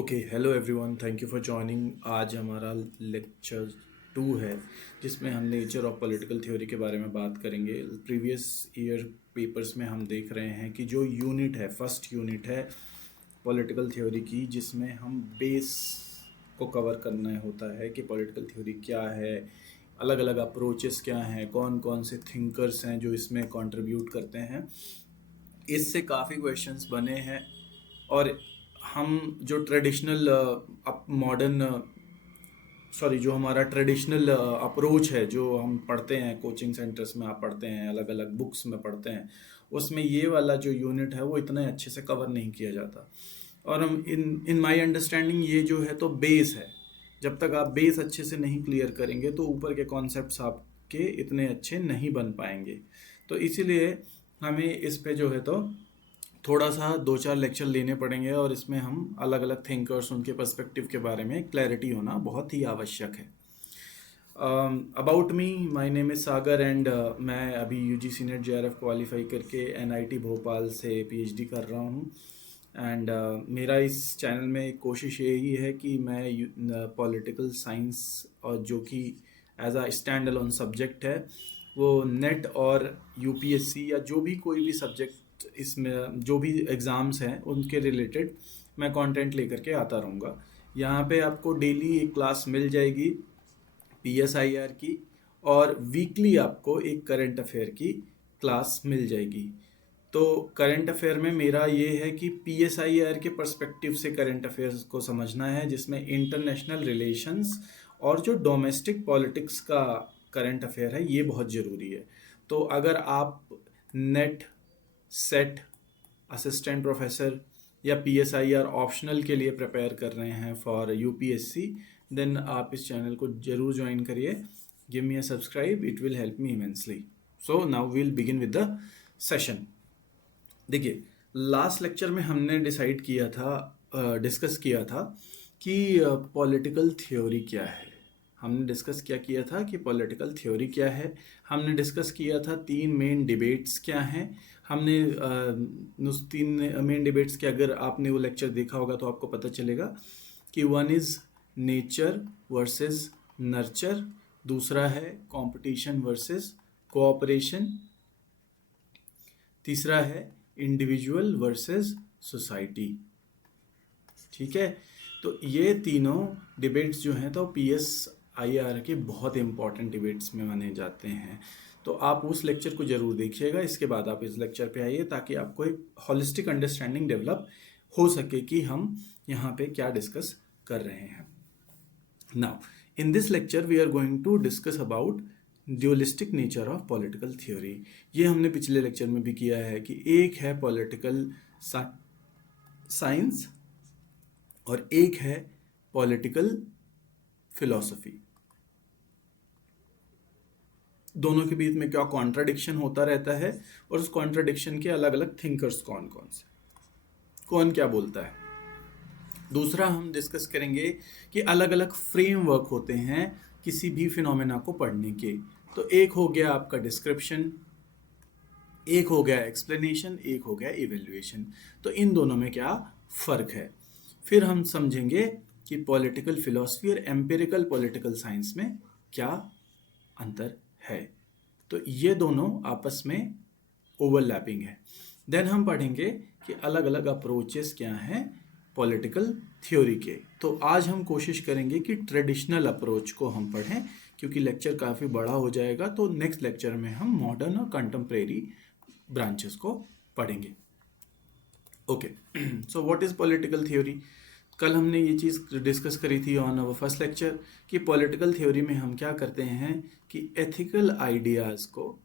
Okay, hello everyone, thank you for joining. आज हमारा lecture 2 है जिसमें हम नेचर ऑफ पॉलिटिकल थ्योरी के बारे में बात करेंगे। प्रीवियस ईयर पेपर्स में हम देख रहे हैं कि जो यूनिट है, फर्स्ट यूनिट है पॉलिटिकल थ्योरी की, जिसमें हम बेस को कवर करना होता है कि पॉलिटिकल थ्योरी क्या है, अलग अलग अप्रोचेस क्या हैं, कौन कौन से थिंकर्स हैं जो इसमें कंट्रीब्यूट करते हैं। इससे काफ़ी क्वेश्चंस बने हैं और हम जो ट्रेडिशनल मॉडर्न जो हमारा ट्रेडिशनल अप्रोच है, जो हम पढ़ते हैं कोचिंग सेंटर्स में, आप पढ़ते हैं अलग अलग बुक्स में पढ़ते हैं, उसमें ये वाला जो यूनिट है वो इतने अच्छे से कवर नहीं किया जाता। और हम इन माय अंडरस्टैंडिंग ये जो है तो बेस है। जब तक आप बेस अच्छे से नहीं क्लियर करेंगे तो ऊपर के कॉन्सेप्ट्स आपके इतने अच्छे नहीं बन पाएंगे। तो इसीलिए हमें इस पे जो है तो थोड़ा सा 2-4 लेक्चर लेने पड़ेंगे और इसमें हम अलग अलग थिंकर्स, उनके पर्सपेक्टिव के बारे में क्लैरिटी होना बहुत ही आवश्यक है। About me, my name is Sagar and मैं अभी यूजीसी नेट जेआरएफ क्वालिफाई करके एनआईटी भोपाल से पीएचडी कर रहा हूँ। एंड मेरा इस चैनल में कोशिश यही है कि मैं पॉलिटिकल साइंस, और जो कि as a stand alone subject है, वो नेट और यूपीएससी या जो भी कोई भी सब्जेक्ट इसमें जो भी एग्ज़ाम्स हैं उनके रिलेटेड मैं कंटेंट लेकर के आता रहूँगा। यहाँ पे आपको डेली एक क्लास मिल जाएगी पीएसआईआर की, और वीकली आपको एक करंट अफेयर की क्लास मिल जाएगी। तो करंट अफेयर में मेरा ये है कि पीएसआईआर के पर्सपेक्टिव से करंट अफेयर्स को समझना है, जिसमें इंटरनेशनल रिलेशंस और जो डोमेस्टिक पॉलिटिक्स का करंट अफेयर है ये बहुत ज़रूरी है। तो अगर आप नेट, सेट, असिस्टेंट प्रोफेसर या पीएसआईआर ऑप्शनल के लिए प्रिपेयर कर रहे हैं फॉर यूपीएससी, देन आप इस चैनल को जरूर ज्वाइन करिए। Give me a subscribe, it will help me immensely. So now we'll begin with the session. देखिए, लास्ट लेक्चर में हमने डिसाइड किया था, डिस्कस किया था कि पॉलिटिकल थ्योरी क्या है। हमने डिस्कस क्या किया था कि पॉलिटिकल थ्योरी क्या है। हमने डिस्कस किया था 3 मेन डिबेट्स क्या हैं। हमने उस 3 मेन डिबेट्स के, अगर आपने वो लेक्चर देखा होगा तो आपको पता चलेगा कि one is nature versus nurture, दूसरा है कंपटीशन वर्सेस कोऑपरेशन, तीसरा है इंडिविजुअल वर्सेस सोसाइटी। ठीक है, तो ये तीनों डिबेट्स जो हैं तो पीएसआईआर के बहुत इंपॉर्टेंट डिबेट्स में माने जाते हैं। तो आप उस लेक्चर को ज़रूर देखिएगा, इसके बाद आप इस लेक्चर पे आइए ताकि आपको एक हॉलिस्टिक अंडरस्टैंडिंग डेवलप हो सके कि हम यहाँ पे क्या डिस्कस कर रहे हैं। Now in this lecture we are going to discuss about dualistic nature of political theory. ये हमने पिछले लेक्चर में भी किया है कि एक है पॉलिटिकल साइंस और एक है पॉलिटिकल फिलॉसफी। दोनों के बीच में क्या कॉन्ट्राडिक्शन होता रहता है और उस कॉन्ट्राडिक्शन के अलग अलग थिंकर्स कौन कौन से, कौन क्या बोलता है। दूसरा हम डिस्कस करेंगे कि अलग अलग फ्रेमवर्क होते हैं किसी भी फिनोमेना को पढ़ने के। तो एक हो गया आपका डिस्क्रिप्शन, एक हो गया एक्सप्लेनेशन, एक हो गया इवेल्युएशन। तो इन दोनों में क्या फ़र्क है। फिर हम समझेंगे कि पॉलिटिकल फिलॉसफी और एम्पिरिकल पॉलिटिकल साइंस में क्या अंतर है। तो ये दोनों आपस में ओवरलैपिंग है। देन हम पढ़ेंगे कि अलग अलग अप्रोचेस क्या हैं पॉलिटिकल थ्योरी के। तो आज हम कोशिश करेंगे कि ट्रेडिशनल अप्रोच को हम पढ़ें, क्योंकि लेक्चर काफ़ी बड़ा हो जाएगा। तो नेक्स्ट लेक्चर में हम मॉडर्न और कंटेम्प्रेरी ब्रांचेस को पढ़ेंगे। Okay, so what is political theory. कल हमने ये चीज़ डिस्कस करी थी ऑन अवर फर्स्ट लेक्चर कि पॉलिटिकल थ्योरी में हम क्या करते हैं कि एथिकल आइडियाज़ को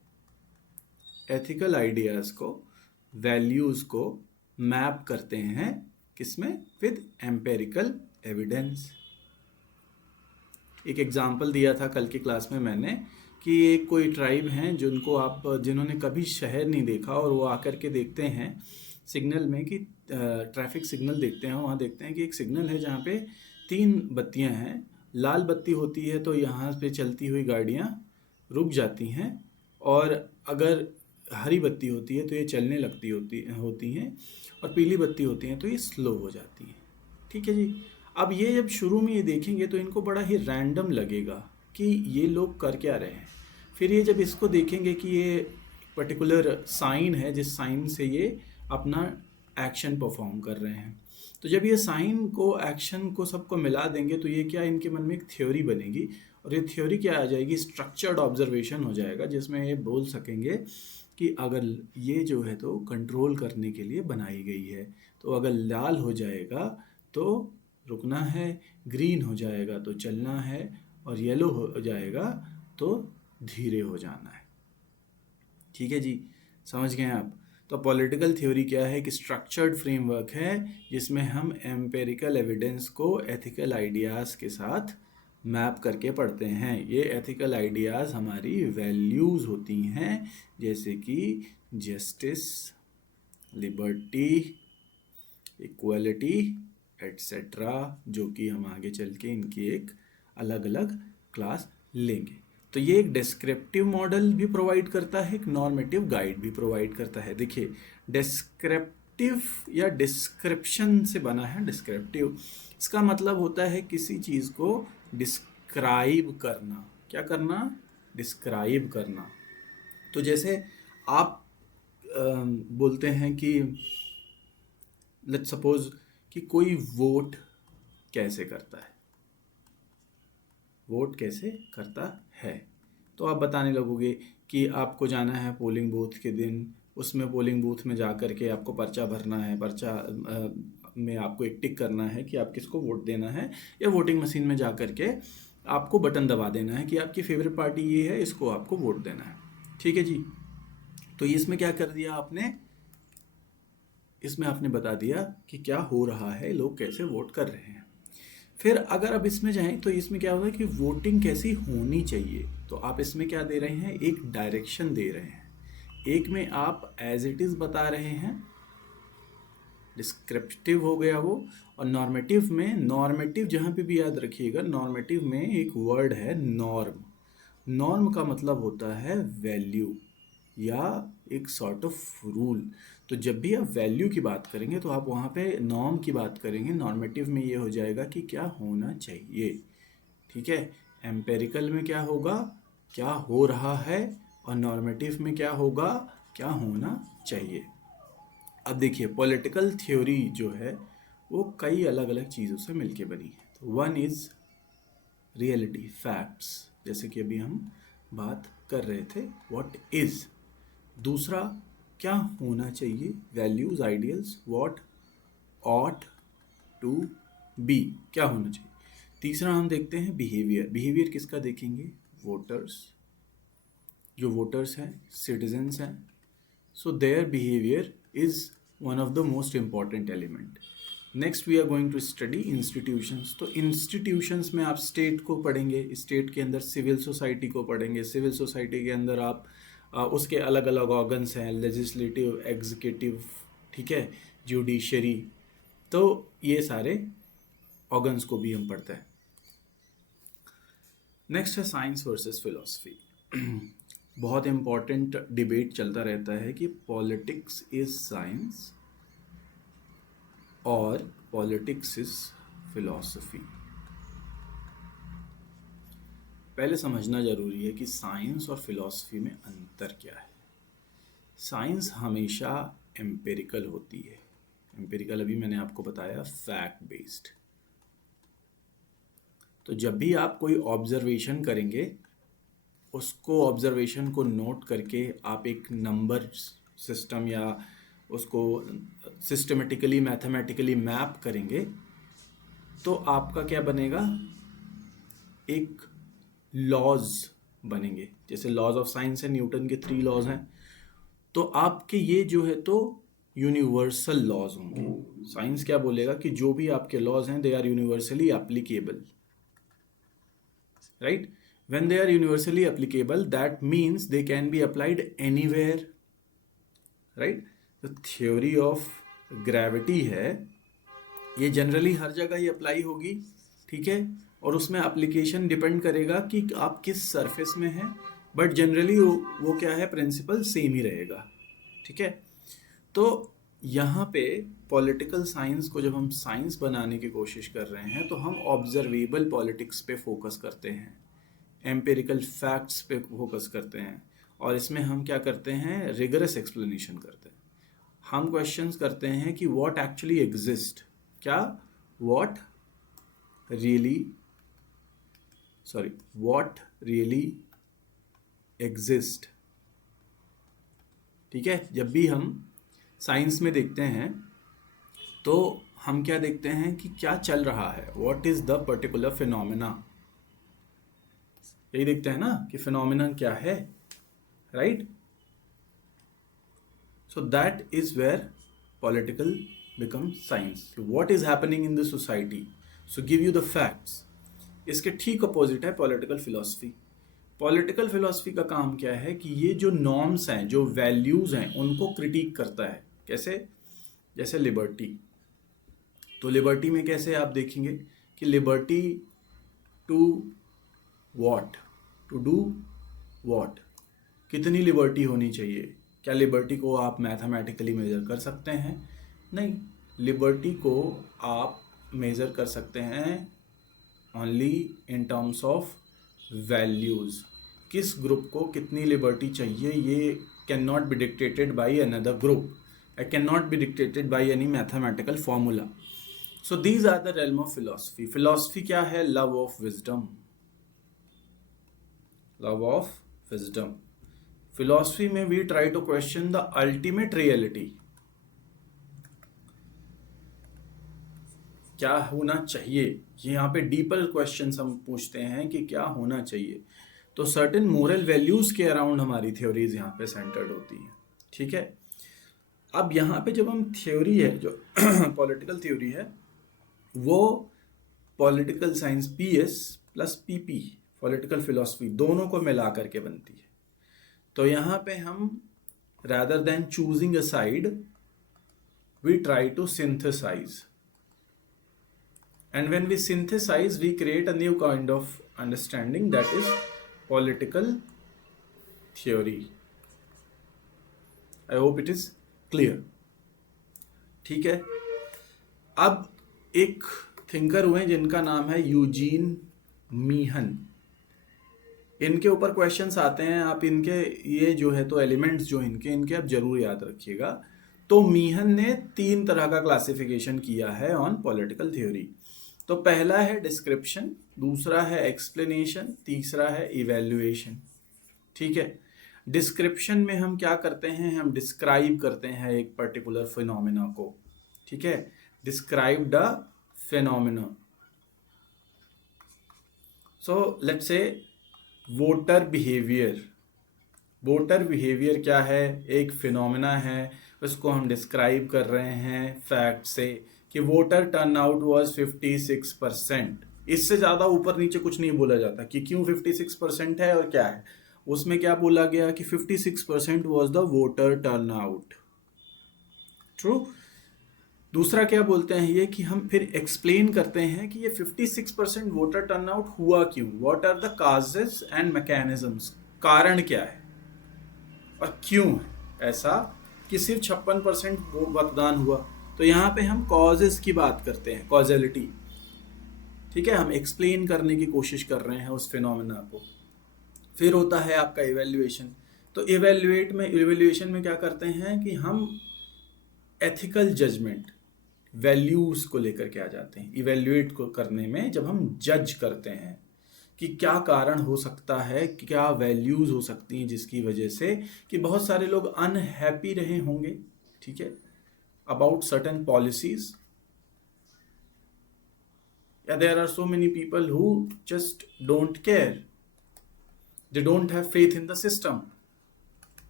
वैल्यूज़ को मैप करते हैं, किसमें, विद एम्पेरिकल एविडेंस। एक एग्जांपल दिया था कल की क्लास में मैंने कि एक कोई ट्राइब हैं जिन्होंने कभी शहर नहीं देखा, और वो आकर के देखते हैं सिग्नल में कि ट्रैफिक सिग्नल देखते हैं, वहाँ देखते हैं कि एक सिग्नल है जहाँ पे 3 बत्तियाँ हैं। लाल बत्ती होती है तो यहाँ पे चलती हुई गाड़ियाँ रुक जाती हैं, और अगर हरी बत्ती होती है तो ये चलने लगती होती हैं, और पीली बत्ती होती हैं तो ये स्लो हो जाती हैं। ठीक है जी। अब ये जब शुरू में ये देखेंगे तो इनको बड़ा ही रैंडम लगेगा कि ये लोग कर क्या रहे हैं। फिर ये जब इसको देखेंगे कि ये पर्टिकुलर साइन है जिस साइन से ये अपना एक्शन परफॉर्म कर रहे हैं, तो जब ये साइन को एक्शन को सबको मिला देंगे तो ये क्या, इनके मन में एक थ्योरी बनेगी, और ये थ्योरी क्या आ जाएगी, स्ट्रक्चर्ड ऑब्जर्वेशन हो जाएगा, जिसमें ये बोल सकेंगे कि अगर ये जो है तो कंट्रोल करने के लिए बनाई गई है, तो अगर लाल हो जाएगा तो रुकना है, ग्रीन हो जाएगा तो चलना है, और येलो हो जाएगा तो धीरे हो जाना है। ठीक है जी, समझ गए आप। तो पॉलिटिकल थ्योरी क्या है कि स्ट्रक्चर्ड फ्रेमवर्क है जिसमें हम एम्पेरिकल एविडेंस को एथिकल आइडियाज़ के साथ मैप करके पढ़ते हैं। ये एथिकल आइडियाज़ हमारी वैल्यूज़ होती हैं, जैसे कि जस्टिस, लिबर्टी, इक्वलिटी एट्सेट्रा, जो कि हम आगे चल के इनकी एक अलग अलग क्लास लेंगे। तो ये एक डिस्क्रिप्टिव मॉडल भी प्रोवाइड करता है, एक नॉर्मेटिव गाइड भी प्रोवाइड करता है। देखिए, डिस्क्रिप्टिव या डिस्क्रिप्शन से बना है डिस्क्रिप्टिव, इसका मतलब होता है किसी चीज़ को डिस्क्राइब करना। क्या करना? डिस्क्राइब करना। तो जैसे आप बोलते हैं कि लेट्स सपोज कि कोई वोट कैसे करता है, वोट कैसे करता है, तो आप बताने लगोगे कि आपको जाना है पोलिंग बूथ के दिन, उसमें पोलिंग बूथ में जा कर के आपको पर्चा भरना है, पर्चा में आपको एक टिक करना है कि आप किसको वोट देना है, या वोटिंग मशीन में जा कर के आपको बटन दबा देना है कि आपकी फेवरेट पार्टी ये है, इसको आपको वोट देना है। ठीक है जी। तो इसमें क्या कर दिया आपने, इसमें आपने बता दिया कि क्या हो रहा है, लोग कैसे वोट कर रहे हैं। फिर अगर अब इसमें जाएं तो इसमें क्या होगा कि वोटिंग कैसी होनी चाहिए, तो आप इसमें क्या दे रहे हैं, एक डायरेक्शन दे रहे हैं। एक में आप एज इट इज़ बता रहे हैं, डिस्क्रिप्टिव हो गया वो, और नॉर्मेटिव में, नॉर्मेटिव जहाँ पे भी याद रखिएगा, नॉर्मेटिव में एक वर्ड है नॉर्म। नॉर्म का मतलब होता है वैल्यू या एक सॉर्ट ऑफ रूल। तो जब भी आप वैल्यू की बात करेंगे तो आप वहाँ पे नॉर्म की बात करेंगे। नॉर्मेटिव में ये हो जाएगा कि क्या होना चाहिए। ठीक है, एम्पेरिकल में क्या होगा, क्या हो रहा है, और नॉर्मेटिव में क्या होगा, क्या होना चाहिए। अब देखिए, पॉलिटिकल थ्योरी जो है वो कई अलग अलग चीज़ों से मिलके बनी है। तो वन इज़ रियलिटी, फैक्ट्स, जैसे कि अभी हम बात कर रहे थे, व्हाट इज़। दूसरा, क्या होना चाहिए, values, ideals, what ought to be, क्या होना चाहिए। तीसरा हम देखते हैं बिहेवियर। बिहेवियर किसका देखेंगे, वोटर्स, जो वोटर्स हैं, सिटीजन्स हैं, so their behaviour is one of the most important element. Next we are going to study institutions. तो इंस्टीट्यूशंस में आप स्टेट को पढ़ेंगे, स्टेट के अंदर सिविल सोसाइटी को पढ़ेंगे, सिविल सोसाइटी के अंदर आप उसके अलग अलग ऑर्गन्स हैं, लेजिस्लेटिव, एग्जीक्यूटिव, ठीक है, जुडिशरी, तो ये सारे ऑर्गन्स को भी हम पढ़ते हैं। नेक्स्ट है साइंस वर्सेस फिलॉसफी। बहुत इम्पॉर्टेंट डिबेट चलता रहता है कि पॉलिटिक्स इज साइंस और पॉलिटिक्स इज फिलॉसफी। पहले समझना जरूरी है कि साइंस और फिलॉसफी में अंतर क्या है। साइंस हमेशा एम्पेरिकल होती है। एम्पेरिकल अभी मैंने आपको बताया, फैक्ट बेस्ड। तो जब भी आप कोई ऑब्जर्वेशन करेंगे, उसको ऑब्जर्वेशन को नोट करके आप एक नंबर सिस्टम या उसको सिस्टमेटिकली, मैथमेटिकली मैप करेंगे, तो आपका क्या बनेगा, एक लॉज बनेंगे। जैसे लॉज ऑफ साइंस है, न्यूटन के 3 लॉज हैं, तो आपके ये जो है तो यूनिवर्सल लॉज होंगे। साइंस क्या बोलेगा कि जो भी आपके लॉज हैं, they are universally applicable, right. When they are universally applicable, that means they can be applied anywhere, right. तो थ्योरी ऑफ ग्रेविटी है, ये जनरली हर जगह ही अप्लाई होगी, ठीक है, और उसमें एप्लीकेशन डिपेंड करेगा कि आप किस सरफेस में हैं, बट जनरली वो क्या है, प्रिंसिपल सेम ही रहेगा, ठीक है। तो यहाँ पे पॉलिटिकल साइंस को जब हम साइंस बनाने की कोशिश कर रहे हैं तो हम ऑब्जर्वेबल पॉलिटिक्स पे फोकस करते हैं, एम्पिरिकल फैक्ट्स पे फोकस करते हैं, और इसमें हम क्या करते हैं, रिगरस एक्सप्लेनेशन करते हैं। हम क्वेश्चंस करते हैं कि व्हाट एक्चुअली एग्जिस्ट, क्या व्हाट रियली एग्जिस्ट। ठीक है, जब भी हम साइंस में देखते हैं तो हम क्या देखते हैं कि क्या चल रहा है, what is the particular phenomena, यही देखते हैं ना कि फिनोमेना क्या है, right. So that is where political become science, what is happening in the society, so give you the facts. इसके ठीक अपोजिट है पॉलिटिकल फिलॉसफी। पॉलिटिकल फिलॉसफी का काम क्या है कि ये जो नॉर्म्स हैं, जो वैल्यूज़ हैं, उनको क्रिटिक करता है। कैसे? जैसे लिबर्टी। तो लिबर्टी में कैसे आप देखेंगे कि liberty to what, to do what, कितनी लिबर्टी होनी चाहिए। क्या लिबर्टी को आप मैथमेटिकली मेज़र कर सकते हैं? नहीं, लिबर्टी को आप मेज़र कर सकते हैं only in terms of values. किस ग्रुप को कितनी लिबर्टी चाहिए, ये can not be dictated by another group, it cannot be dictated by any mathematical formula. So these are the realm of philosophy. Philosophy क्या है? Love of wisdom. Love of wisdom. Philosophy में we try to question the ultimate reality. क्या होना चाहिए, यहाँ पे deeper questions हम पूछते हैं कि क्या होना चाहिए। तो सर्टेन मोरल वैल्यूज के अराउंड हमारी थ्योरीज यहाँ पे सेंटर्ड होती हैं। ठीक है, अब यहाँ पे जब हम थ्योरी है जो पॉलिटिकल थ्योरी है, वो political science PS plus PP, political philosophy, दोनों को मिला करके बनती है। तो यहाँ पे हम rather than choosing a side, we try to synthesize, and when we synthesize we create a new kind of understanding, that is political theory. I hope it is clear. ठीक है, अब एक थिंकर हुए जिनका नाम है यूजीन मीहन। इनके ऊपर क्वेश्चंस आते हैं, आप इनके ये जो है तो एलिमेंट्स जो इनके आप जरूर याद रखिएगा। तो मीहन ने 3 तरह का क्लासिफिकेशन किया है ऑन पॉलिटिकल थ्योरी। तो पहला है डिस्क्रिप्शन, दूसरा है एक्सप्लेनेशन, तीसरा है इवैल्यूएशन। ठीक है, डिस्क्रिप्शन में हम क्या करते हैं, हम डिस्क्राइब करते हैं एक पर्टिकुलर फिनोमेना को। ठीक है, describe the phenomena. So let's say voter behaviour. Voter behaviour क्या है? एक फिनोमेना है, उसको हम डिस्क्राइब कर रहे हैं फैक्ट से कि वोटर टर्नआउट वाज 56%। इससे ज़्यादा ऊपर नीचे कुछ नहीं बोला जाता कि क्यों 56% है और क्या है। उसमें क्या बोला गया कि 56% was the voter turnout. True. दूसरा क्या बोलते हैं ये कि हम फिर एक्सप्लेन करते हैं कि ये 56% वोटर टर्नआउट हुआ क्यों, what are the causes and mechanisms, कारण क्या है और क्यों है ऐसा कि सिर्फ 56% मतदान हुआ। तो यहाँ पे हम कॉजेस की बात करते हैं, कॉजेलिटी। ठीक है, हम एक्सप्लेन करने की कोशिश कर रहे हैं उस फिनोमेना को। फिर होता है आपका इवैल्यूएशन। तो इवैल्यूएशन में क्या करते हैं कि हम एथिकल जजमेंट, वैल्यूज़ को लेकर के आ जाते हैं। इवैल्यूएट को करने में जब हम जज करते हैं कि क्या कारण हो सकता है, क्या वैल्यूज़ हो सकती हैं जिसकी वजह से कि बहुत सारे लोग अनहैप्पी रहे होंगे, ठीक है, अबाउट सर्टेन पॉलिसीज, या there are so many people who just don't care, they don't have faith in the system.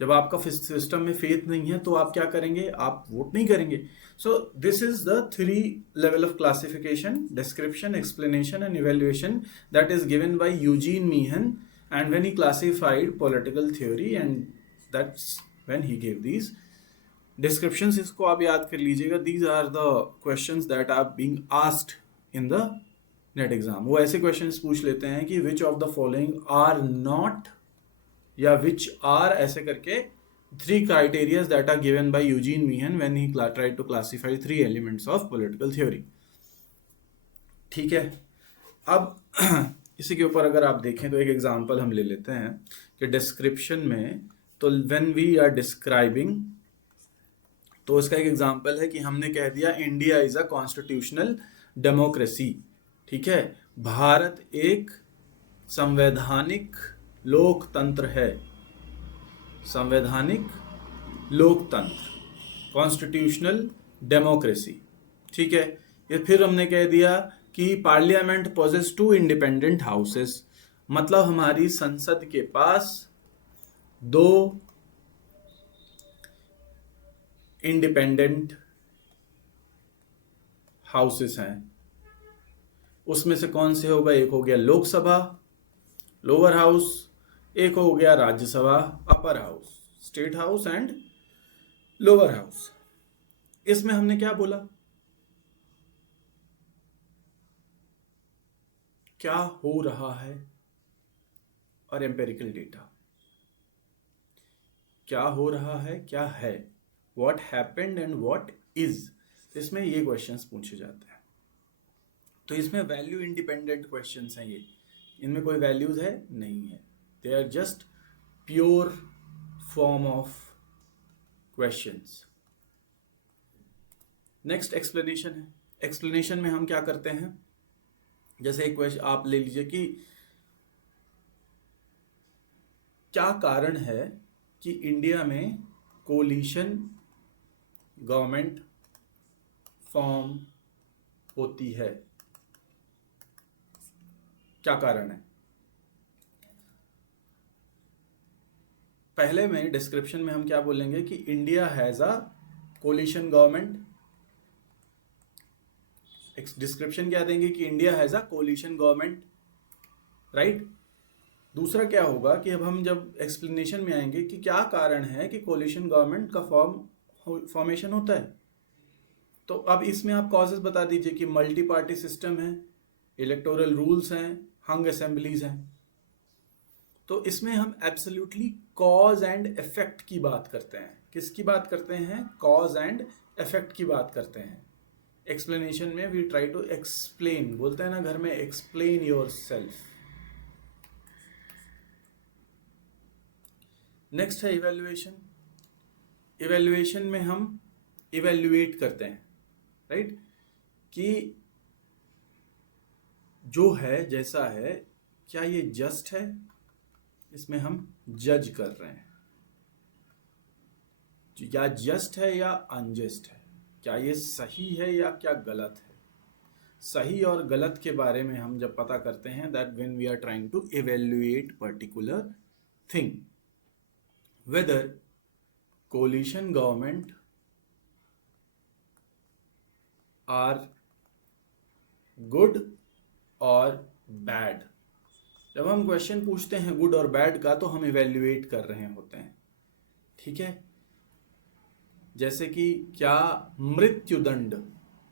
जब आपका सिस्टम में फेथ नहीं है तो आप क्या करेंगे, आप वोट नहीं करेंगे। So this is the 3 level of classification, description, explanation and evaluation, that is given by Eugene Meehan and when he classified political theory, and that's when he give these descriptions. इसको आप याद कर लीजिएगा, these are the questions that are being asked in the net exam. वो ऐसे questions पूछ लेते हैं कि which of the following are not, या विच आर, ऐसे करके three criteria that are given by Eugene Meehan when he tried to classify three elements of political theory. ठीक है, अब इसी के ऊपर अगर आप देखें तो एक एग्जांपल हम ले लेते हैं कि डिस्क्रिप्शन में, तो व्हेन वी आर डिस्क्राइबिंग, तो इसका एक एग्जांपल है कि हमने कह दिया India is a constitutional democracy. ठीक है, भारत एक संवैधानिक लोकतंत्र है, संवैधानिक लोकतंत्र, कॉन्स्टिट्यूशनल डेमोक्रेसी। ठीक है, ये फिर हमने कह दिया कि parliament poses two independent houses, मतलब हमारी संसद के पास दो इंडिपेंडेंट हाउसेस हैं। उसमें से कौन से होगा? एक हो गया लोकसभा लोअर हाउस, एक हो गया Rajya Sabha upper house, state house and lower house. इसमें हमने क्या बोला? क्या हो रहा है और एम्पेरिकल डेटा, क्या हो रहा है, क्या है, what happened and what is, इसमें ये क्वेश्चंस पूछे जाते हैं। तो इसमें वैल्यू इंडिपेंडेंट क्वेश्चंस हैं, ये इनमें कोई वैल्यूज है नहीं है, they are just pure form of questions. Next explanation है। एक्सप्लेनेशन में हम क्या करते हैं, जैसे एक क्वेश्चन आप ले लीजिए कि क्या कारण है कि इंडिया में कोलिशन गवर्नमेंट फॉर्म होती है, क्या कारण है? पहले में डिस्क्रिप्शन में हम क्या बोलेंगे कि India has a coalition government. Description क्या देंगे कि India has a coalition government, right. दूसरा क्या होगा कि अब हम जब एक्सप्लेनेशन में आएंगे कि क्या कारण है कि कोलिशन गवर्नमेंट का फॉर्मेशन होता है, तो अब इसमें आप कॉजेस बता दीजिए कि मल्टी पार्टी सिस्टम है, इलेक्टोरल रूल्स हैं, हंग असेंबलीज हैं। तो इसमें हम एब्सोल्युटली कॉज एंड इफेक्ट की बात करते हैं। किसकी बात करते हैं? कॉज एंड इफेक्ट की बात करते हैं। एक्सप्लेनेशन में वी ट्राई टू एक्सप्लेन, बोलते हैं ना घर में, एक्सप्लेन योर सेल्फ। नेक्स्ट है इवेल्युएशन। इवेल्युएशन में हम इवेल्युएट करते हैं, राइट, कि जो है जैसा है क्या ये जस्ट है, इसमें हम जज कर रहे हैं, क्या जस्ट है या अनजस्ट है, क्या ये सही है या क्या गलत है। सही और गलत के बारे में हम जब पता करते हैं, that when we are trying to evaluate particular thing, whether coalition government are good और बैड। जब हम क्वेश्चन पूछते हैं गुड और बैड का, तो हम इवेल्युएट कर रहे होते हैं, ठीक है। जैसे कि क्या मृत्युदंड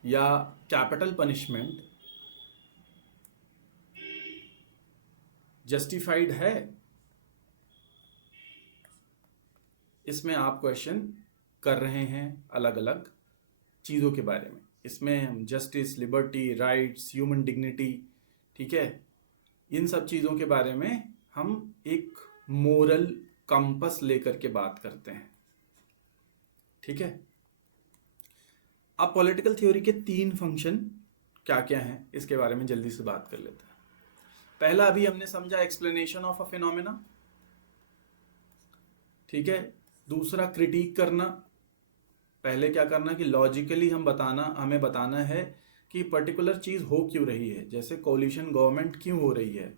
या कैपिटल पनिशमेंट जस्टिफाइड है, इसमें आप क्वेश्चन कर रहे हैं अलग अलग चीज़ों के बारे में। इसमें हम justice, liberty, rights, human dignity, ठीक है, इन सब चीज़ों के बारे में हम एक मोरल कंपस लेकर के बात करते हैं, ठीक है। अब पॉलिटिकल थ्योरी के 3 फंक्शन क्या क्या हैं, इसके बारे में जल्दी से बात कर लेते हैं। पहला अभी हमने समझा एक्सप्लेनेशन ऑफ अ फिनोमेना, ठीक है। दूसरा क्रिटिक करना, पहले क्या करना कि लॉजिकली हमें बताना है कि पर्टिकुलर चीज़ हो क्यों रही है। जैसे कोलिशन गवर्नमेंट क्यों हो रही है,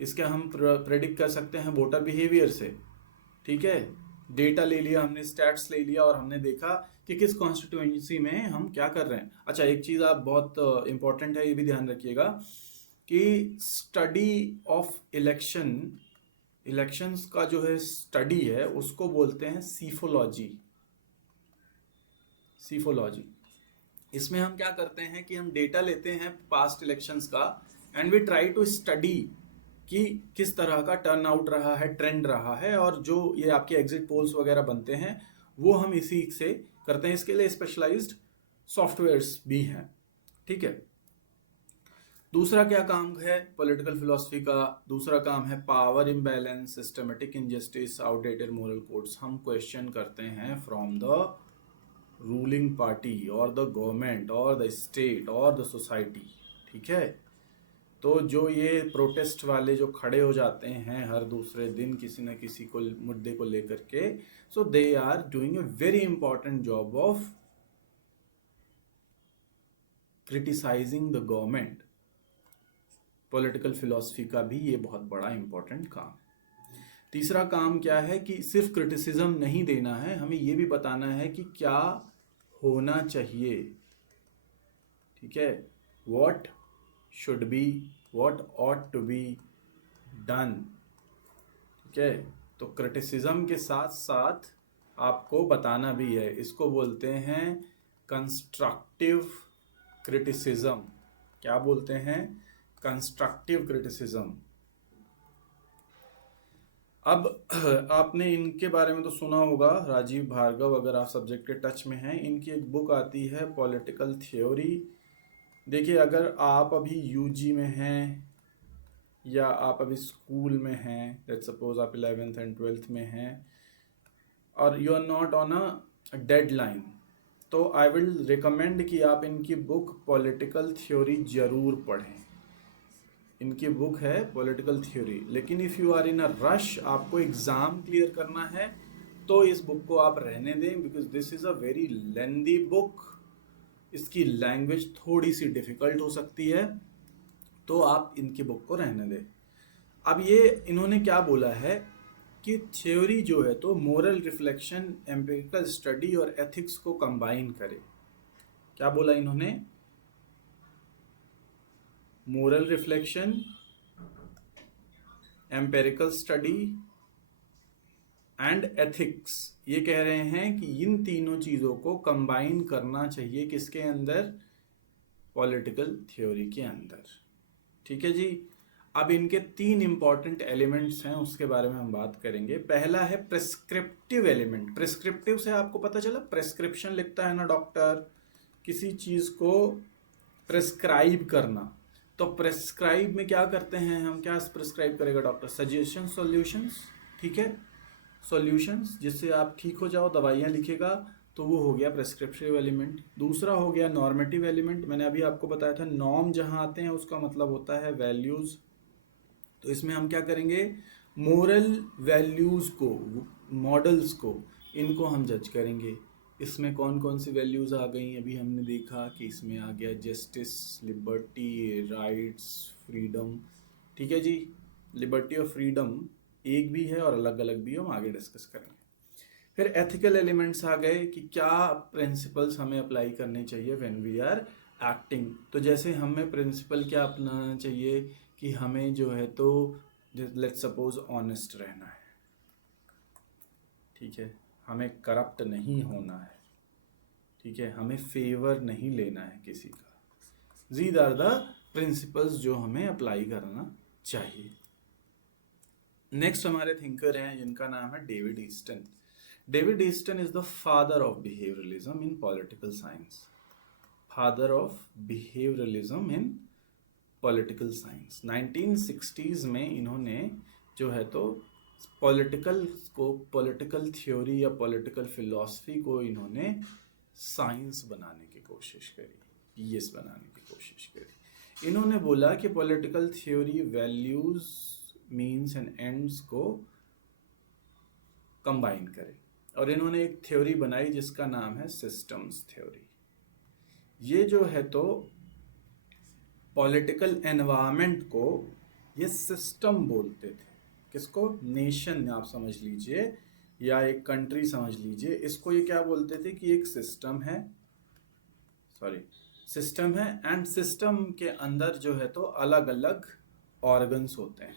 इसका हम प्रेडिक्ट कर सकते हैं वोटर बिहेवियर से, ठीक है। डेटा ले लिया हमने, स्टैट्स ले लिया और हमने देखा कि किस कॉन्स्टिट्यूएंसी में हम क्या कर रहे हैं। अच्छा, एक चीज़ आप बहुत इंपॉर्टेंट है, ये भी ध्यान रखिएगा कि स्टडी ऑफ इलेक्शंस का जो है स्टडी है, उसको बोलते हैं सीफोलॉजी। सीफोलॉजी, इसमें हम क्या करते हैं कि हम डेटा लेते हैं पास्ट इलेक्शंस का, and we try to study कि किस तरह का टर्न आउट रहा है, ट्रेंड रहा है, और जो ये आपके एग्जिट पोल्स वगैरह बनते हैं वो हम इसी से करते हैं। इसके लिए स्पेशलाइज्ड सॉफ्टवेयर्स भी हैं, ठीक है। दूसरा क्या काम है पॉलिटिकल फिलोसफी का? दूसरा काम है power imbalance, systematic injustice, outdated moral codes. हम क्वेश्चन करते हैं फ्रॉम द रूलिंग पार्टी और द गवर्नमेंट और द स्टेट और द सोसाइटी, ठीक है। तो जो ये प्रोटेस्ट वाले जो खड़े हो जाते हैं हर दूसरे दिन किसी न किसी को मुद्दे को लेकर के, so they are doing a very important job of criticising the government. Political philosophy का भी ये बहुत बड़ा इंपॉर्टेंट काम। तीसरा काम क्या है कि सिर्फ क्रिटिसिज्म नहीं देना है, हमें ये भी बताना है कि क्या होना चाहिए, ठीक है। What should be, what ought to be done, ठीक है। तो क्रिटिसिज्म के साथ साथ आपको बताना भी है। इसको बोलते हैं कंस्ट्रक्टिव क्रिटिसिज्म। क्या बोलते हैं? Constructive criticism. अब आपने इनके बारे में तो सुना होगा, राजीव भार्गव, अगर आप सब्जेक्ट के टच में हैं। इनकी एक बुक आती है पॉलिटिकल थ्योरी। देखिए, अगर आप अभी यूजी में हैं या आप अभी स्कूल में हैं, लेट्स सपोज आप 11th एंड 12th में हैं और you are not on a deadline, तो आई विल रिकमेंड कि आप इनकी बुक पॉलिटिकल थ्योरी जरूर पढ़ें। इनकी बुक है पॉलिटिकल थ्योरी। लेकिन if you are in a rush, आपको एग्ज़ाम क्लियर करना है, तो इस बुक को आप रहने दें, because this is a very lengthy book. इसकी लैंग्वेज थोड़ी सी डिफ़िकल्ट हो सकती है, तो आप इनकी बुक को रहने दें। अब ये इन्होंने क्या बोला है कि थ्योरी जो है तो मोरल रिफ्लेक्शन, एम्पिरिकल स्टडी और एथिक्स को कंबाइन करे। क्या बोला इन्होंने? Moral reflection, empirical study and ethics. ये कह रहे हैं कि इन तीनों चीज़ों को कंबाइन करना चाहिए किसके अंदर? पॉलिटिकल थ्योरी के अंदर, ठीक है जी। अब इनके 3 इंपॉर्टेंट एलिमेंट्स हैं, उसके बारे में हम बात करेंगे। पहला है प्रेस्क्रिप्टिव एलिमेंट। प्रेस्क्रिप्टिव से आपको पता चला, प्रेस्क्रिप्शन लिखता है ना डॉक्टर, किसी चीज़ को प्रेस्क्राइब करना। तो प्रेस्क्राइब में क्या करते हैं हम? क्या प्रेस्क्राइब करेगा डॉक्टर? सजेशन, सॉल्यूशंस, ठीक है, सॉल्यूशंस जिससे आप ठीक हो जाओ, दवाइयाँ लिखेगा, तो वो हो गया प्रेस्क्रिप्टिव एलिमेंट। दूसरा हो गया नॉर्मेटिव एलिमेंट। मैंने अभी आपको बताया था, नॉर्म जहाँ आते हैं उसका मतलब होता है वैल्यूज़। तो इसमें हम क्या करेंगे? मोरल वैल्यूज़ को, मॉडल्स को, इनको हम जज करेंगे। इसमें कौन कौन सी वैल्यूज़ आ गई? अभी हमने देखा कि इसमें आ गया जस्टिस, लिबर्टी, राइट्स, फ्रीडम, ठीक है जी। लिबर्टी और फ्रीडम एक भी है और अलग अलग भी है, हम आगे डिस्कस करेंगे। फिर एथिकल एलिमेंट्स आ गए कि क्या प्रिंसिपल्स हमें अप्लाई करने चाहिए व्हेन वी आर एक्टिंग। तो जैसे हमें प्रिंसिपल क्या अपनाना चाहिए कि हमें जो है तो लेट्स सपोज ऑनेस्ट रहना है, ठीक है, हमें करप्ट नहीं होना है, ठीक है, हमें फेवर नहीं लेना है किसी का। दीज आर द प्रिंसिपल्स जो हमें अप्लाई करना चाहिए। नेक्स्ट हमारे थिंकर हैं जिनका नाम है David Easton. David Easton is the father of behaviouralism in political science. Father of behaviouralism in political science. 1960s में इन्होंने जो है तो पॉलिटिकल थ्योरी या पॉलिटिकल फिलॉसफी को इन्होंने साइंस बनाने की कोशिश करी, पीएस बनाने की कोशिश करी। इन्होंने बोला कि political theory values, means and ends को कंबाइन करे, और इन्होंने एक थ्योरी बनाई जिसका नाम है सिस्टम्स थ्योरी। ये जो है तो पॉलिटिकल एनवायरनमेंट को ये सिस्टम बोलते थे। किसको? नेशन आप समझ लीजिए या एक कंट्री समझ लीजिए, इसको ये क्या बोलते थे कि एक सिस्टम है, सिस्टम है, एंड सिस्टम के अंदर जो है तो अलग अलग ऑर्गन्स होते हैं,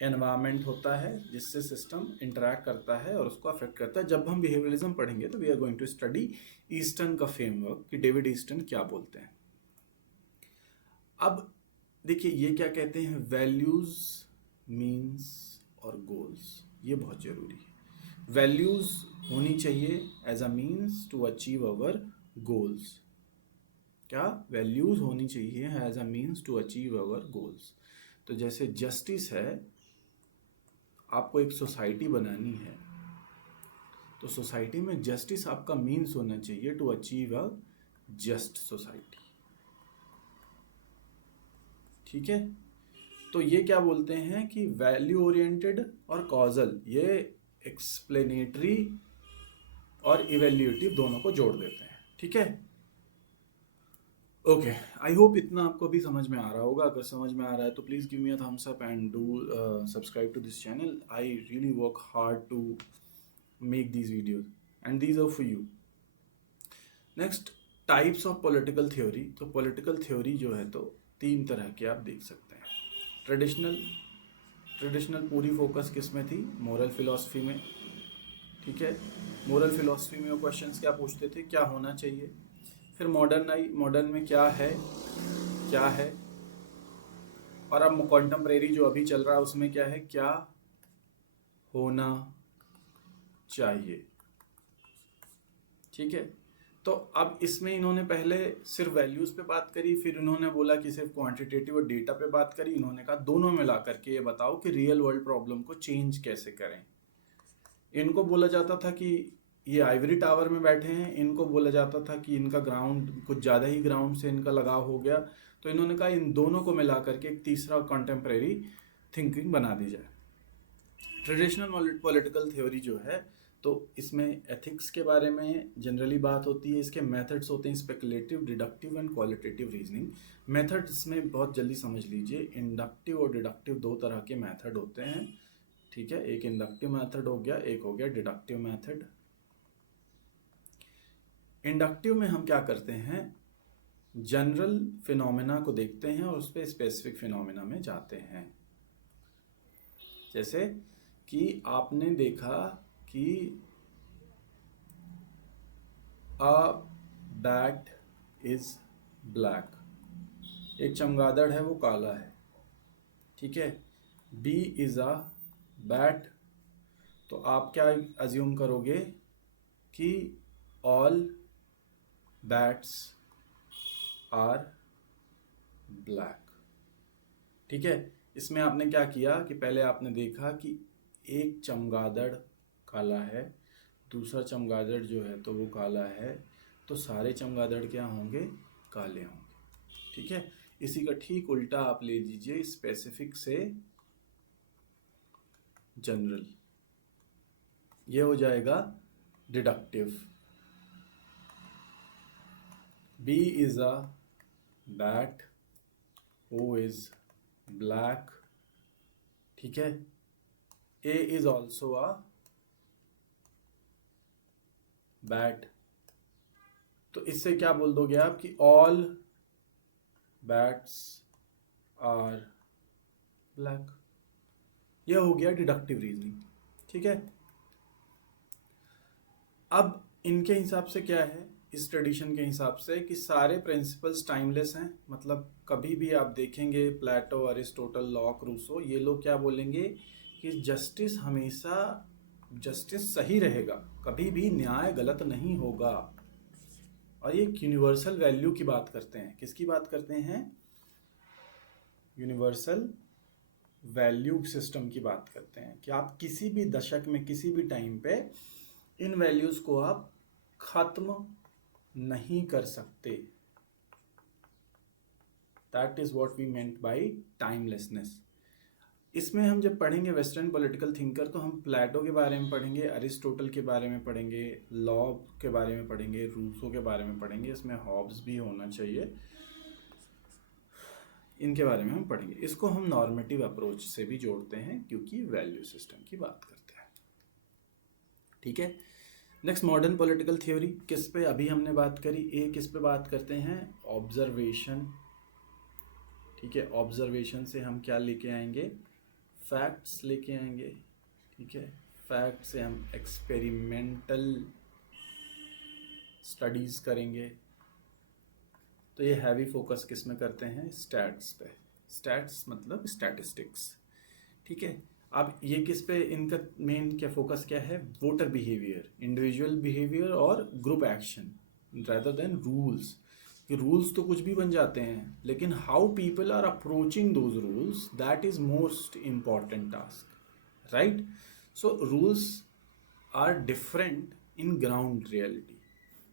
एनवायरनमेंट होता है जिससे सिस्टम इंटरैक्ट करता है और उसको अफेक्ट करता है। जब हम बिहेवियरलिज्म पढ़ेंगे तो we are going to study Easton का फ्रेमवर्क कि डेविड ईस्टन क्या बोलते हैं। अब देखिए ये क्या कहते हैं, वैल्यूज, मीन्स और गोल्स, ये बहुत ज़रूरी है। वैल्यूज होनी चाहिए as a means to achieve our goals. क्या वैल्यूज होनी चाहिए as a means to achieve our goals. तो जैसे जस्टिस है, आपको एक सोसाइटी बनानी है, तो सोसाइटी में जस्टिस आपका मीन्स होना चाहिए to achieve a just society. ठीक है, तो ये क्या बोलते हैं कि वैल्यू ओरिएंटेड और कॉजल, ये एक्सप्लेनेटरी और इवेल्यूटिव दोनों को जोड़ देते हैं। ठीक है, ओके, आई होप इतना आपको भी समझ में आ रहा होगा। अगर समझ में आ रहा है तो please give me a thumbs up and do subscribe to this channel. I really work hard to make these videos and these are for you. Next, types of political theory. तो पॉलिटिकल थ्योरी जो है तो तीन तरह के आप देख सकते हैं। ट्रेडिशनल पूरी फोकस किस में थी, मोरल फिलॉसफी में। ठीक है, मोरल फिलॉसफी में वो क्वेश्चंस क्या पूछते थे, क्या होना चाहिए। फिर मॉडर्न में क्या है, और अब कॉन्टेम्परेरी जो अभी चल रहा है उसमें क्या है, क्या होना चाहिए। ठीक है, तो अब इसमें इन्होंने पहले सिर्फ वैल्यूज पे बात करी, फिर इन्होंने बोला कि सिर्फ क्वांटिटेटिव और डेटा पे बात करी। इन्होंने कहा दोनों मिला करके ये बताओ कि रियल वर्ल्ड प्रॉब्लम को चेंज कैसे करें। इनको बोला जाता था कि ये आइवरी टावर में बैठे हैं, इनको बोला जाता था कि इनका ग्राउंड कुछ ज़्यादा ही ग्राउंड से इनका लगाव हो गया। तो इन्होंने कहा इन दोनों को मिला करके एक तीसरा कॉन्टेम्परेरी थिंकिंग बना दी जाए। ट्रेडिशनल पॉलिटिकल थ्योरी जो है तो इसमें एथिक्स के बारे में जनरली बात होती है। इसके मेथड्स होते हैं speculative, deductive and qualitative reasoning. Method इसमें बहुत जल्दी समझ लीजिए, इंडक्टिव और डिडक्टिव दो तरह के मेथड होते हैं। ठीक है, एक इंडक्टिव मेथड हो गया, एक हो गया डिडक्टिव मेथड। इंडक्टिव में हम क्या करते हैं, जनरल फिनोमेना को देखते हैं और उस पर स्पेसिफिक फिनोमेना में जाते हैं। जैसे कि आपने देखा कि अ बैट इज ब्लैक, एक चमगादड़ है वो काला है। ठीक है, बी इज अ बैट, तो आप क्या अज्यूम करोगे कि ऑल बैट्स आर ब्लैक। ठीक है, इसमें आपने क्या किया कि पहले आपने देखा कि एक चमगादड़ काला है, दूसरा चमगादड़ जो है तो वो काला है, तो सारे चमगादड़ क्या होंगे, काले होंगे। ठीक है, इसी का ठीक उल्टा आप ले लीजिए स्पेसिफिक से जनरल, ये हो जाएगा deductive. B is a bat who is black. ठीक है, A is also a bat, तो इससे क्या बोल दोगे आप कि ऑल बैट्स आर ब्लैक। यह हो गया डिडक्टिव रीजनिंग। ठीक है, अब इनके हिसाब से क्या है, इस ट्रेडिशन के हिसाब से कि सारे प्रिंसिपल्स टाइमलेस हैं। मतलब कभी भी आप देखेंगे प्लेटो, अरिस्टोटल, लॉक, रूसो, ये लोग क्या बोलेंगे कि जस्टिस हमेशा जस्टिस सही रहेगा, कभी भी न्याय गलत नहीं होगा। और ये यूनिवर्सल वैल्यू की बात करते हैं। किसकी बात करते हैं, यूनिवर्सल वैल्यू सिस्टम की बात करते हैं कि आप किसी भी दशक में किसी भी टाइम पे इन वैल्यूज को आप खत्म नहीं कर सकते। That is what we meant by timelessness. इसमें हम जब पढ़ेंगे वेस्टर्न पॉलिटिकल थिंकर तो हम प्लेटो के बारे में पढ़ेंगे, अरिस्टोटल के बारे में पढ़ेंगे, लॉब के बारे में पढ़ेंगे, रूसो के बारे में पढ़ेंगे, इसमें हॉब्स भी होना चाहिए, इनके बारे में हम पढ़ेंगे। इसको हम नॉर्मेटिव अप्रोच से भी जोड़ते हैं क्योंकि वैल्यू सिस्टम की बात करते हैं। ठीक है, नेक्स्ट मॉडर्न पॉलिटिकल थ्योरी किस पे अभी हमने बात करी, किस पे बात करते हैं, ऑब्जर्वेशन। ठीक है, ऑब्जर्वेशन से हम क्या लेके आएंगे, फैक्ट्स लेके आएंगे। ठीक है, फैक्ट से हम एक्सपेरिमेंटल स्टडीज करेंगे। तो ये हैवी फोकस किस में करते हैं, स्टैट्स पे, स्टैट्स मतलब स्टैटिस्टिक्स, ठीक है। अब ये किस पे इनका मेन क्या फोकस क्या है, वोटर बिहेवियर, इंडिविजुअल बिहेवियर और group action rather than rules. कि रूल्स तो कुछ भी बन जाते हैं, लेकिन how people are approaching those rules, that is most important task, right. So rules are different in ground reality.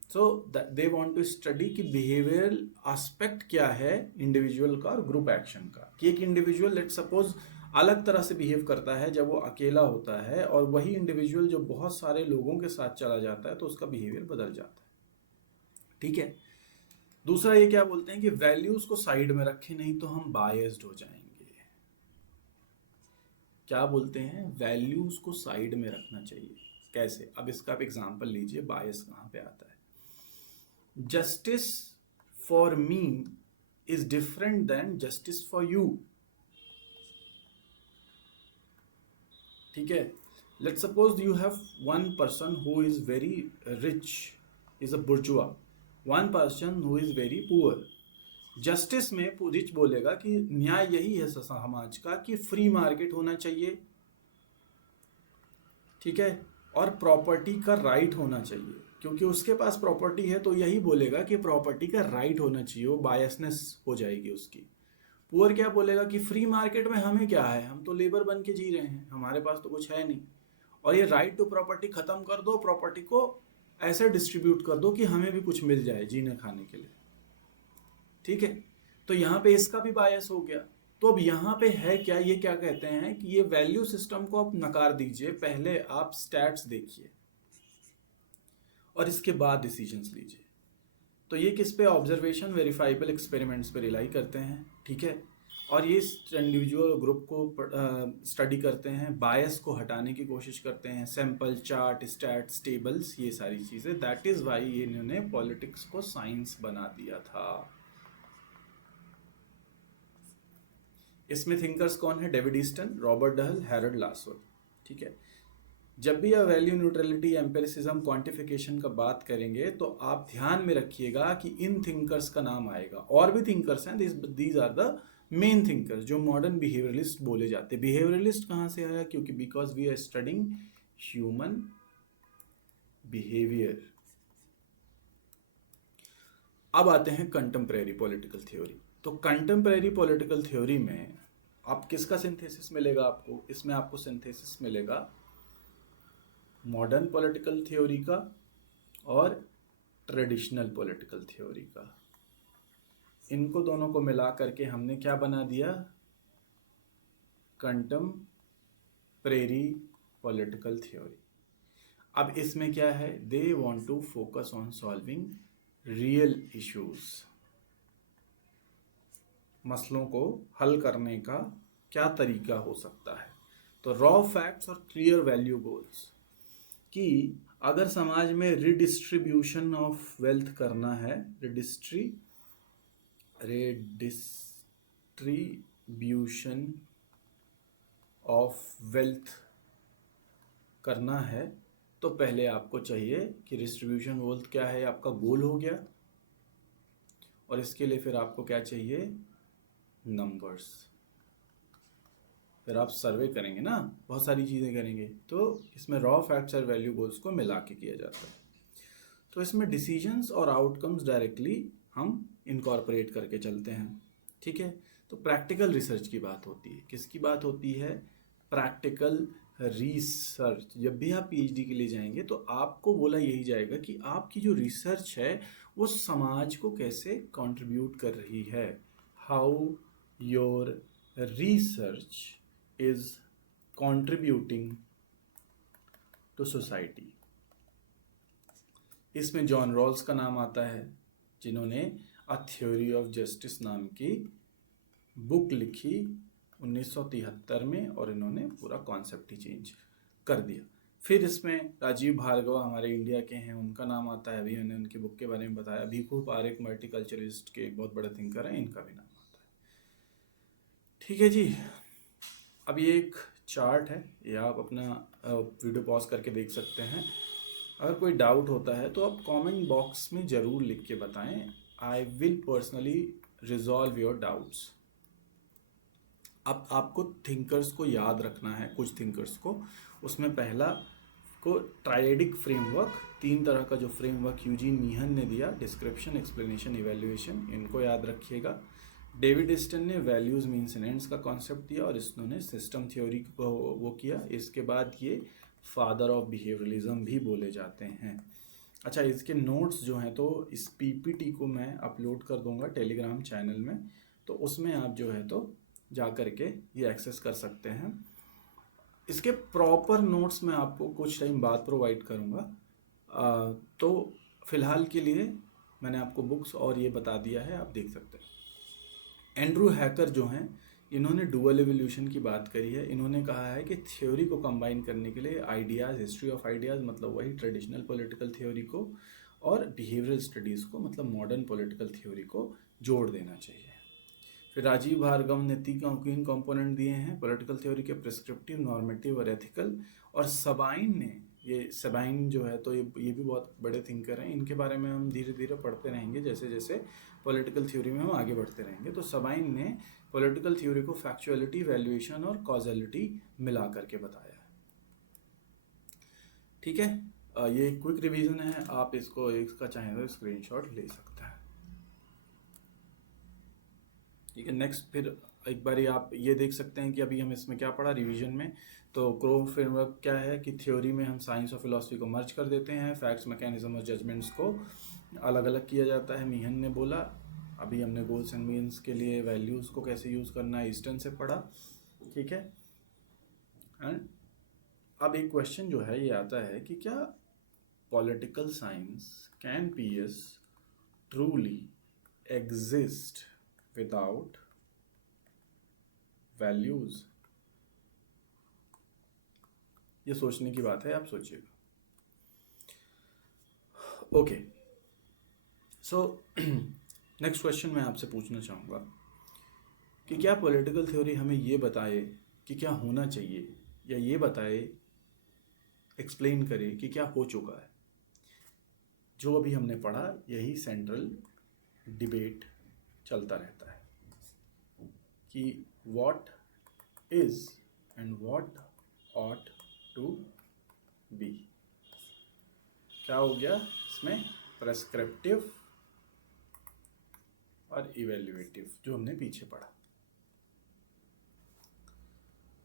So they want to study कि बिहेवियरल एस्पेक्ट क्या है इंडिविजुअल का और ग्रुप एक्शन का। कि एक इंडिविजुअल लेट सपोज अलग तरह से बिहेव करता है जब वो अकेला होता है, और वही इंडिविजुअल जो बहुत सारे लोगों के साथ चला जाता है तो उसका बिहेवियर बदल जाता है, ठीक है। दूसरा ये क्या बोलते हैं कि वैल्यूज को साइड में रखें, नहीं तो हम बायस्ड हो जाएंगे। क्या बोलते हैं, वैल्यूज को साइड में रखना चाहिए। कैसे, अब इसका आप एग्जांपल लीजिए, बायस कहाँ पे आता है। Justice for me is different than justice for you, ठीक है। Let suppose you have one person who is very rich, is a bourgeois, one person who is very poor. Justice में रिच बोलेगा कि न्याय यही है समाज का कि फ्री मार्केट होना चाहिए, ठीक है, और प्रॉपर्टी का राइट होना चाहिए, क्योंकि उसके पास प्रॉपर्टी है तो यही बोलेगा कि प्रॉपर्टी का राइट होना चाहिए, वो बायसनेस हो जाएगी उसकी। पुअर क्या बोलेगा कि फ्री मार्केट में हमें क्या है, हम तो लेबर बन के जी रहे हैं, हमारे पास तो कुछ है नहीं, और ये राइट टू प्रॉपर्टी खत्म कर दो, प्रॉपर्टी को ऐसे डिस्ट्रीब्यूट कर दो कि हमें भी कुछ मिल जाए जीने खाने के लिए, ठीक है। तो यहाँ पे इसका भी बायस हो गया। तो अब यहाँ पे है क्या, ये क्या कहते हैं कि ये वैल्यू सिस्टम को आप नकार दीजिए, पहले आप स्टैट्स देखिए और इसके बाद डिसीजंस लीजिए। तो ये किस पे, ऑब्जर्वेशन वेरीफाइबल एक्सपेरिमेंट्स पे रिलाई करते हैं, ठीक है। और ये इंडिविजुअल ग्रुप को स्टडी करते हैं, बायस को हटाने की कोशिश करते हैं, सैंपल चार्ट, स्टैट्स, टेबल्स, ये सारी चीज़ें। दैट इज़ वाई ये इन्होंने पॉलिटिक्स को साइंस बना दिया था। इसमें थिंकर्स कौन है, David Easton, Robert Dahl, Harold Lasswell, ठीक है। जब भी आप वैल्यू न्यूट्रलिटी, एम्पिरिसिज्म, क्वांटिफिकेशन का बात करेंगे तो आप ध्यान में रखिएगा कि इन थिंकर्स का नाम आएगा। और भी थिंकर्स हैं, these are the main thinkers जो मॉडर्न बिहेवियरलिस्ट बोले जाते हैं। बिहेवियरलिस्ट कहाँ से आया, क्योंकि because we are studying human behaviour. अब आते हैं कंटेम्प्रेरी पॉलिटिकल थ्योरी। तो कंटेम्प्रेरी पॉलिटिकल थ्योरी में आप किसका सिंथेसिस मिलेगा आपको, इसमें आपको सिंथेसिस मिलेगा मॉडर्न पॉलिटिकल थ्योरी का और ट्रेडिशनल पॉलिटिकल थ्योरी का। इनको दोनों को मिला करके हमने क्या बना दिया, कंटेम्प्रेरी पॉलिटिकल थ्योरी। अब इसमें क्या है, they want to focus on solving real issues, मसलों को हल करने का क्या तरीका हो सकता है। तो रॉ फैक्ट्स और क्लियर वैल्यू गोल्स, कि अगर समाज में रिडिस्ट्रीब्यूशन ऑफ वेल्थ करना है, रिडिस्ट्रीब्यूशन ऑफ वेल्थ करना है, तो पहले आपको चाहिए कि डिस्ट्रीब्यूशन वेल्थ क्या है, आपका गोल हो गया। और इसके लिए फिर आपको क्या चाहिए, नंबर्स। फिर आप सर्वे करेंगे ना, बहुत सारी चीज़ें करेंगे, तो इसमें रॉ फैक्ट्स और वैल्यू गोल्स को मिला के किया जाता है। तो इसमें डिसीजंस और आउटकम्स डायरेक्टली हम इनकॉर्पोरेट करके चलते हैं, ठीक है। तो प्रैक्टिकल रिसर्च की बात होती है, किसकी बात होती है, प्रैक्टिकल रिसर्च। जब भी आप पीएचडी के लिए जाएंगे तो आपको बोला यही जाएगा कि आपकी जो रिसर्च है वो समाज को कैसे कंट्रीब्यूट कर रही है, how your research is contributing to society। इसमें जॉन रॉल्स का नाम आता है, जिन्होंने अ थ्योरी ऑफ जस्टिस नाम की बुक लिखी 1973 में, और इन्होंने पूरा कॉन्सेप्ट ही चेंज कर दिया। फिर इसमें राजीव भार्गव हमारे इंडिया के हैं, उनका नाम आता है, अभी मैंने उनकी बुक के बारे में बताया। भिखु पारेख मल्टीकल्चरिस्ट के एक बहुत बड़े थिंकर हैं, इनका भी नाम आता है, ठीक है जी। अब ये एक चार्ट है, ये आप अपना वीडियो पॉज करके देख सकते हैं। अगर कोई डाउट होता है तो आप कमेंट बॉक्स में ज़रूर लिख के बताएं, I will personally resolve your doubts. अब आपको थिंकर्स को याद रखना है, कुछ थिंकर्स को। उसमें पहला को ट्रायडिक फ्रेमवर्क, 3 तरह का जो फ्रेमवर्क यूजीन मीहन ने दिया, डिस्क्रिप्शन, एक्सप्लेनेशन, इवैल्यूएशन, इनको याद रखिएगा। डेविड ईस्टन ने वैल्यूज मीन्स एंड एंड्स का कॉन्सेप्ट दिया और इन्होंने सिस्टम थ्योरी को वो किया। इसके बाद ये फादर ऑफ बिहेवियरलिज्म भी बोले जाते हैं। अच्छा, इसके नोट्स जो हैं तो इस पीपीटी को मैं अपलोड कर दूंगा टेलीग्राम चैनल में, तो उसमें आप जो है तो जा कर के ये एक्सेस कर सकते हैं। इसके प्रॉपर नोट्स मैं आपको कुछ टाइम बाद प्रोवाइड करूंगा। तो फिलहाल के लिए मैंने आपको बुक्स और ये बता दिया है, आप देख सकते हैं। एंड्रू हैकर जो हैं, इन्होंने डुअल एवोल्यूशन की बात करी है। इन्होंने कहा है कि थ्योरी को कंबाइन करने के लिए आइडियाज़, हिस्ट्री ऑफ आइडियाज़ मतलब वही ट्रेडिशनल पॉलिटिकल थ्योरी को, और बिहेवियरल स्टडीज़ को मतलब मॉडर्न पॉलिटिकल थ्योरी को जोड़ देना चाहिए। फिर राजीव भार्गव ने 3 कंपोनेंट दिए हैं पॉलिटिकल थ्योरी के, प्रिस्क्रिप्टिव, नॉर्मेटिव और एथिकल। और सबाइन ने, ये सबाइन जो है तो ये भी बहुत बड़े थिंकर हैं, इनके बारे में हम धीरे धीरे पढ़ते रहेंगे जैसे जैसे पॉलिटिकल थ्योरी में हम आगे बढ़ते रहेंगे। तो सबाइन ने पॉलिटिकल थ्योरी को फैक्चुअलिटी, वैल्यूएशन और कॉजलिटी मिला करके बताया है। ठीक है, ये क्विक रिवीजन है, आप इसका चाहें तो स्क्रीनशॉट ले सकते हैं। ठीक है, नेक्स्ट फिर एक बारी आप ये देख सकते हैं कि अभी हम इसमें क्या पढ़ा रिवीजन में। तो क्रो फ्रेमवर्क क्या है कि थ्योरी में हम साइंस और फिलॉसफी को मर्ज कर देते हैं, फैक्ट्स, मैकेनिज्म और जजमेंट्स को अलग अलग किया जाता है, मीहन ने बोला। अभी हमने गोल्स एंड मीन्स के लिए वैल्यूज़ को कैसे यूज़ करना है ईस्टर्न से पढ़ा। ठीक है, एंड अब एक क्वेश्चन जो है ये आता है कि क्या political science can PS truly exist without values? ये सोचने की बात है, आप सोचिएगा। ओके, सो नेक्स्ट क्वेश्चन मैं आपसे पूछना चाहूँगा कि क्या पॉलिटिकल थ्योरी हमें ये बताए कि क्या होना चाहिए, या ये बताए, एक्सप्लेन करे कि क्या हो चुका है। जो अभी हमने पढ़ा यही सेंट्रल डिबेट चलता रहता है कि what is and what ought to be. क्या हो गया इसमें? प्रेस्क्रिप्टिव और इवैल्यूएटिव, जो हमने पीछे पढ़ा।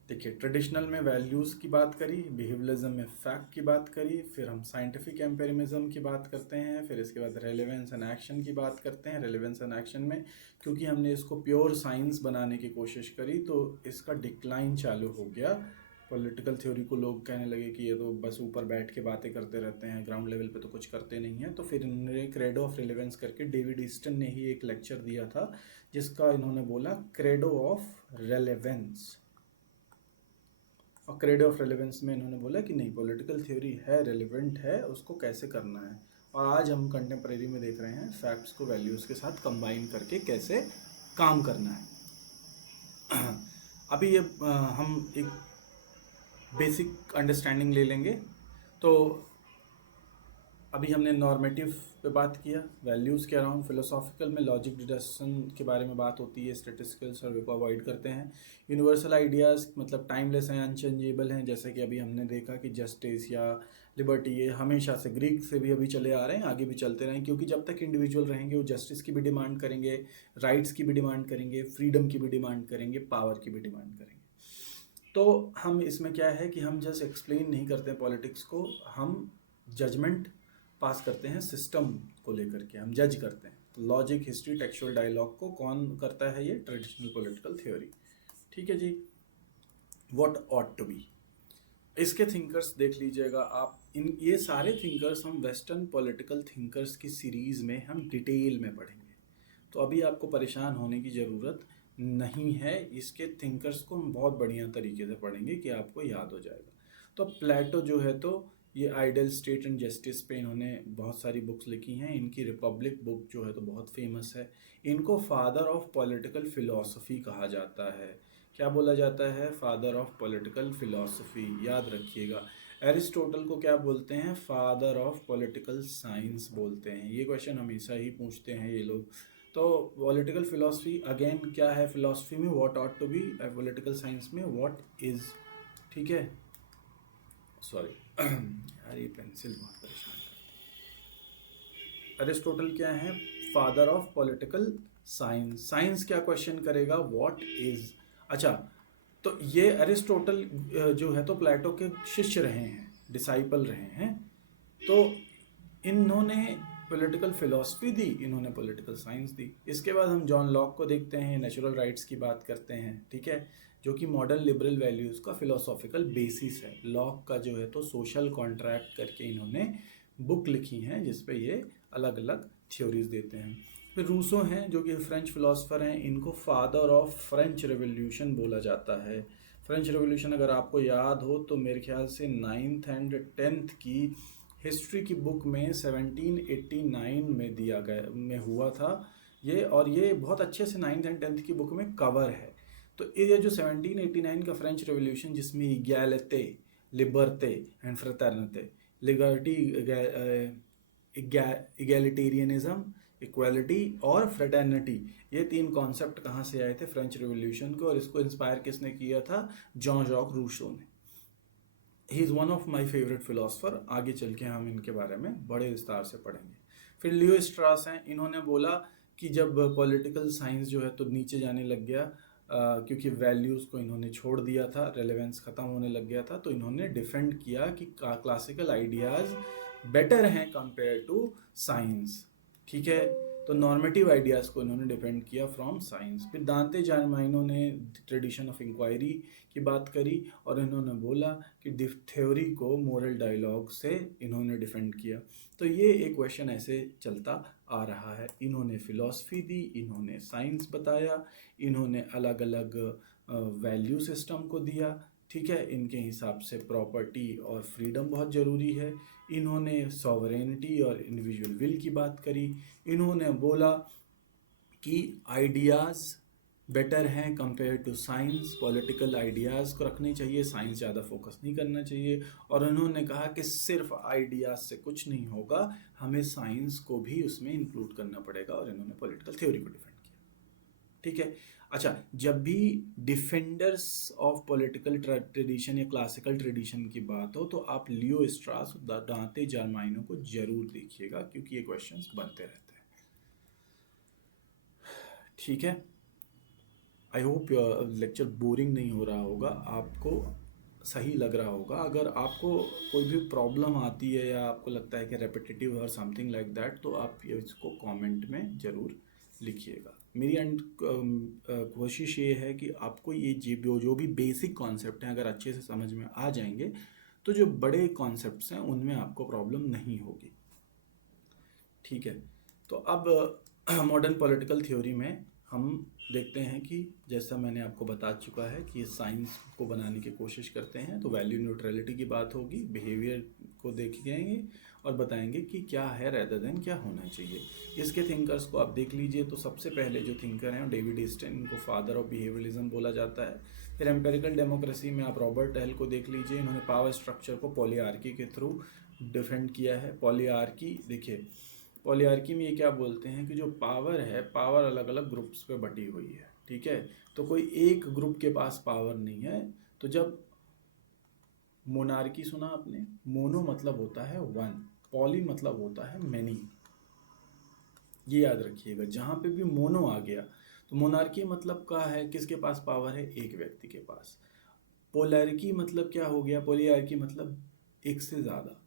देखिए, ट्रेडिशनल में वैल्यूज़ की बात करी, बिहेवियरलिज्म में फैक्ट की बात करी, फिर हम साइंटिफिक एम्पिरिज्म की बात करते हैं, फिर इसके बाद रेलेवेंस एंड एक्शन की बात करते हैं। रेलेवेंस एंड एक्शन में क्योंकि हमने इसको प्योर साइंस बनाने की कोशिश करी तो इसका डिक्लाइन चालू हो गया। पॉलिटिकल थ्योरी को लोग कहने लगे कि ये तो बस ऊपर बैठ के बातें करते रहते हैं, ग्राउंड लेवल पे तो कुछ करते नहीं हैं। तो फिर इन्होंने क्रेडो ऑफ रिलेवेंस करके, डेविड ईस्टन ने ही एक लेक्चर दिया था जिसका इन्होंने बोला क्रेडो ऑफ रेलेवेंस। और क्रेडो ऑफ रेलेवेंस में इन्होंने बोला कि नहीं, पॉलिटिकल थ्योरी है, रेलेवेंट है, उसको कैसे करना है। और आज हम कंटेम्प्रेरी में देख रहे हैं फैक्ट्स को वैल्यूज़ के साथ कंबाइन करके कैसे काम करना है। अभी ये हम एक बेसिक अंडरस्टैंडिंग ले लेंगे। तो अभी हमने नॉर्मेटिव पे बात किया, वैल्यूज़ के अराउंड। फिलोसॉफिकल में लॉजिक, डिडक्शन के बारे में बात होती है, स्टैटिस्टिकल सर्वे को अवॉइड करते हैं। यूनिवर्सल आइडियाज़ मतलब टाइमलेस हैं, अनचेंजेबल हैं, जैसे कि अभी हमने देखा कि जस्टिस या लिबर्टी, ये हमेशा से ग्रीक से भी अभी चले आ रहे हैं, आगे भी चलते रहें, क्योंकि जब तक इंडिविजुअल रहेंगे वो जस्टिस की भी डिमांड करेंगे, राइट्स की भी डिमांड करेंगे, फ्रीडम की भी डिमांड करेंगे, पावर की भी डिमांड करेंगे। तो हम इसमें क्या है कि हम जस्ट एक्सप्लेन नहीं करते हैं पॉलिटिक्स को, हम जजमेंट पास करते हैं सिस्टम को लेकर के, हम जज करते हैं। तो लॉजिक, हिस्ट्री, टेक्सचुअल डायलॉग को कौन करता है? ये ट्रेडिशनल पॉलिटिकल थ्योरी। ठीक है जी। व्हाट ऑट टू बी, इसके थिंकर्स देख लीजिएगा आप। इन ये सारे थिंकर्स हम वेस्टर्न पॉलिटिकल थिंकर्स की सीरीज़ में हम डिटेल में पढ़ेंगे, तो अभी आपको परेशान होने की ज़रूरत नहीं है। इसके थिंकर्स को हम बहुत बढ़िया तरीके से पढ़ेंगे कि आपको याद हो जाएगा। तो प्लेटो जो है तो ये आइडियल स्टेट एंड जस्टिस पे इन्होंने बहुत सारी बुक्स लिखी हैं। इनकी रिपब्लिक बुक जो है तो बहुत फेमस है। इनको फादर ऑफ पॉलिटिकल फिलॉसफी कहा जाता है। क्या बोला जाता है? फादर ऑफ पॉलिटिकल फिलॉसफी, याद रखिएगा। एरिस्टोटल को क्या बोलते हैं? फादर ऑफ पॉलिटिकल साइंस बोलते हैं। ये क्वेश्चन हमेशा ही पूछते हैं ये लोग। तो पॉलिटिकल फिलॉसफी अगेन क्या है फिलॉसफी में, what ought to be, political science में व्हाट इज। ठीक है, सॉरी यार ये पेंसिल बहुत परेशान करती है। अरिस्टोटल क्या है, father of political science. Science क्या क्वेश्चन करेगा, व्हाट इज। अच्छा, तो ये अरिस्टोटल जो है तो प्लेटो के शिष्य रहे हैं, डिसाइपल रहे हैं। तो इन्होंने पॉलिटिकल फिलॉसफी दी, इन्होंने पॉलिटिकल साइंस दी। इसके बाद हम जॉन लॉक को देखते हैं, नेचुरल राइट्स की बात करते हैं। ठीक है, जो कि मॉडर्न लिबरल वैल्यूज़ का फिलोसॉफिकल बेसिस है। लॉक का जो है तो सोशल कॉन्ट्रैक्ट करके इन्होंने बुक लिखी हैं जिसपे ये अलग अलग थ्योरीज देते हैं। फिर रूसो हैं जो कि फ्रेंच फिलोसफर हैं, इनको फादर ऑफ फ्रेंच रेवोल्यूशन बोला जाता है। फ्रेंच रेवोल्यूशन अगर आपको याद हो तो मेरे ख्याल से 9th एंड 10th की हिस्ट्री की बुक में 1789 में दिया गया में हुआ था ये, और ये बहुत अच्छे से 9th एंड 10th की बुक में कवर है। तो ये जो 1789 का फ्रेंच रेवोल्यूशन जिसमें egalite, liberte and fraternity, liberty, egalitarianism, equality और फ्रेटर्निटी, ये 3 कॉन्सेप्ट कहाँ से आए थे, फ्रेंच रेवोल्यूशन को। और इसको इंस्पायर किसने किया था, जॉन जॉक रूसो ने। He is one of my favourite philosopher. आगे चल के हम इनके बारे में बड़े विस्तार से पढ़ेंगे। फिर लियो स्ट्रास हैं, इन्होंने बोला कि जब पॉलिटिकल साइंस जो है तो नीचे जाने लग गया, क्योंकि वैल्यूज़ को इन्होंने छोड़ दिया था, रेलेवेंस ख़त्म होने लग गया था, तो इन्होंने डिफेंड किया कि क्लासिकल आइडियाज़ बेटर हैं कंपेयर टू साइंस। ठीक है, तो नॉर्मेटिव आइडियाज़ को इन्होंने डिपेंड किया फ्रॉम साइंस। फिर दांते जार्माइनो ने ट्रेडिशन ऑफ इंक्वायरी की बात करी और इन्होंने बोला कि थ्योरी को मोरल डायलॉग से इन्होंने डिफेंड किया। तो ये एक क्वेश्चन ऐसे चलता आ रहा है। इन्होंने फिलॉसफी दी, इन्होंने साइंस बताया, इन्होंने अलग अलग वैल्यू सिस्टम को दिया। ठीक है, इनके हिसाब से प्रॉपर्टी और फ्रीडम बहुत ज़रूरी है। इन्होंने सॉवरेनिटी और इंडिविजुअल विल की बात करी। इन्होंने बोला कि आइडियाज़ बेटर हैं compare to science, political ideas को रखने चाहिए, साइंस ज़्यादा फोकस नहीं करना चाहिए। और इन्होंने कहा कि सिर्फ आइडियाज़ से कुछ नहीं होगा, हमें साइंस को भी उसमें इंक्लूड करना पड़ेगा, और इन्होंने पॉलिटिकल थ्योरी को डिफेंड किया। ठीक है, अच्छा, जब भी डिफेंडर्स ऑफ पॉलिटिकल ट्रेडिशन या क्लासिकल ट्रेडिशन की बात हो तो आप लियो स्ट्रास, दांते जार्माइनो को जरूर देखिएगा, क्योंकि ये क्वेश्चंस बनते रहते हैं। ठीक है, आई होप लेक्चर बोरिंग नहीं हो रहा होगा, आपको सही लग रहा होगा। अगर आपको कोई भी प्रॉब्लम आती है या आपको लगता है कि रेपिटेटिव और समथिंग लाइक दैट, तो आप इसको कमेंट में ज़रूर लिखिएगा। मेरी कोशिश ये है कि आपको ये जो भी बेसिक कॉन्सेप्ट हैं अगर अच्छे से समझ में आ जाएंगे तो जो बड़े कॉन्सेप्ट्स हैं उनमें आपको प्रॉब्लम नहीं होगी। ठीक है, तो अब मॉडर्न पॉलिटिकल थ्योरी में हम देखते हैं कि जैसा मैंने आपको बता चुका है कि साइंस को बनाने की कोशिश करते हैं, तो वैल्यू न्यूट्रलिटी की बात होगी, बिहेवियर को देखेंगे और बताएंगे कि क्या है रेदर देन क्या होना चाहिए। इसके थिंकर्स को आप देख लीजिए। तो सबसे पहले जो थिंकर हैं डेविड ईस्टन, इनको फादर ऑफ बिहेवियरिज्म बोला जाता है। फिर एम्पेरिकल डेमोक्रेसी में आप रॉबर्ट टेल को देख लीजिए, इन्होंने पावर स्ट्रक्चर को पॉलीआर्की के थ्रू डिफेंड किया है। पॉलीआर्की, देखिए पॉलीआर्की में ये क्या बोलते हैं कि जो पावर है, पावर अलग अलग ग्रुप्स पे बटी हुई है। ठीक है, तो कोई एक ग्रुप के पास पावर नहीं है। तो जब मोनार्की सुना आपने, मोनो मतलब होता है वन, पॉली मतलब होता है मैनी, ये याद रखिएगा। जहाँ पे भी मोनो आ गया तो मोनार्की मतलब क्या है, किसके पास पावर है, एक व्यक्ति के पास। पोलैरिकी मतलब क्या हो गया, पॉलीआर्की मतलब एक से ज़्यादा।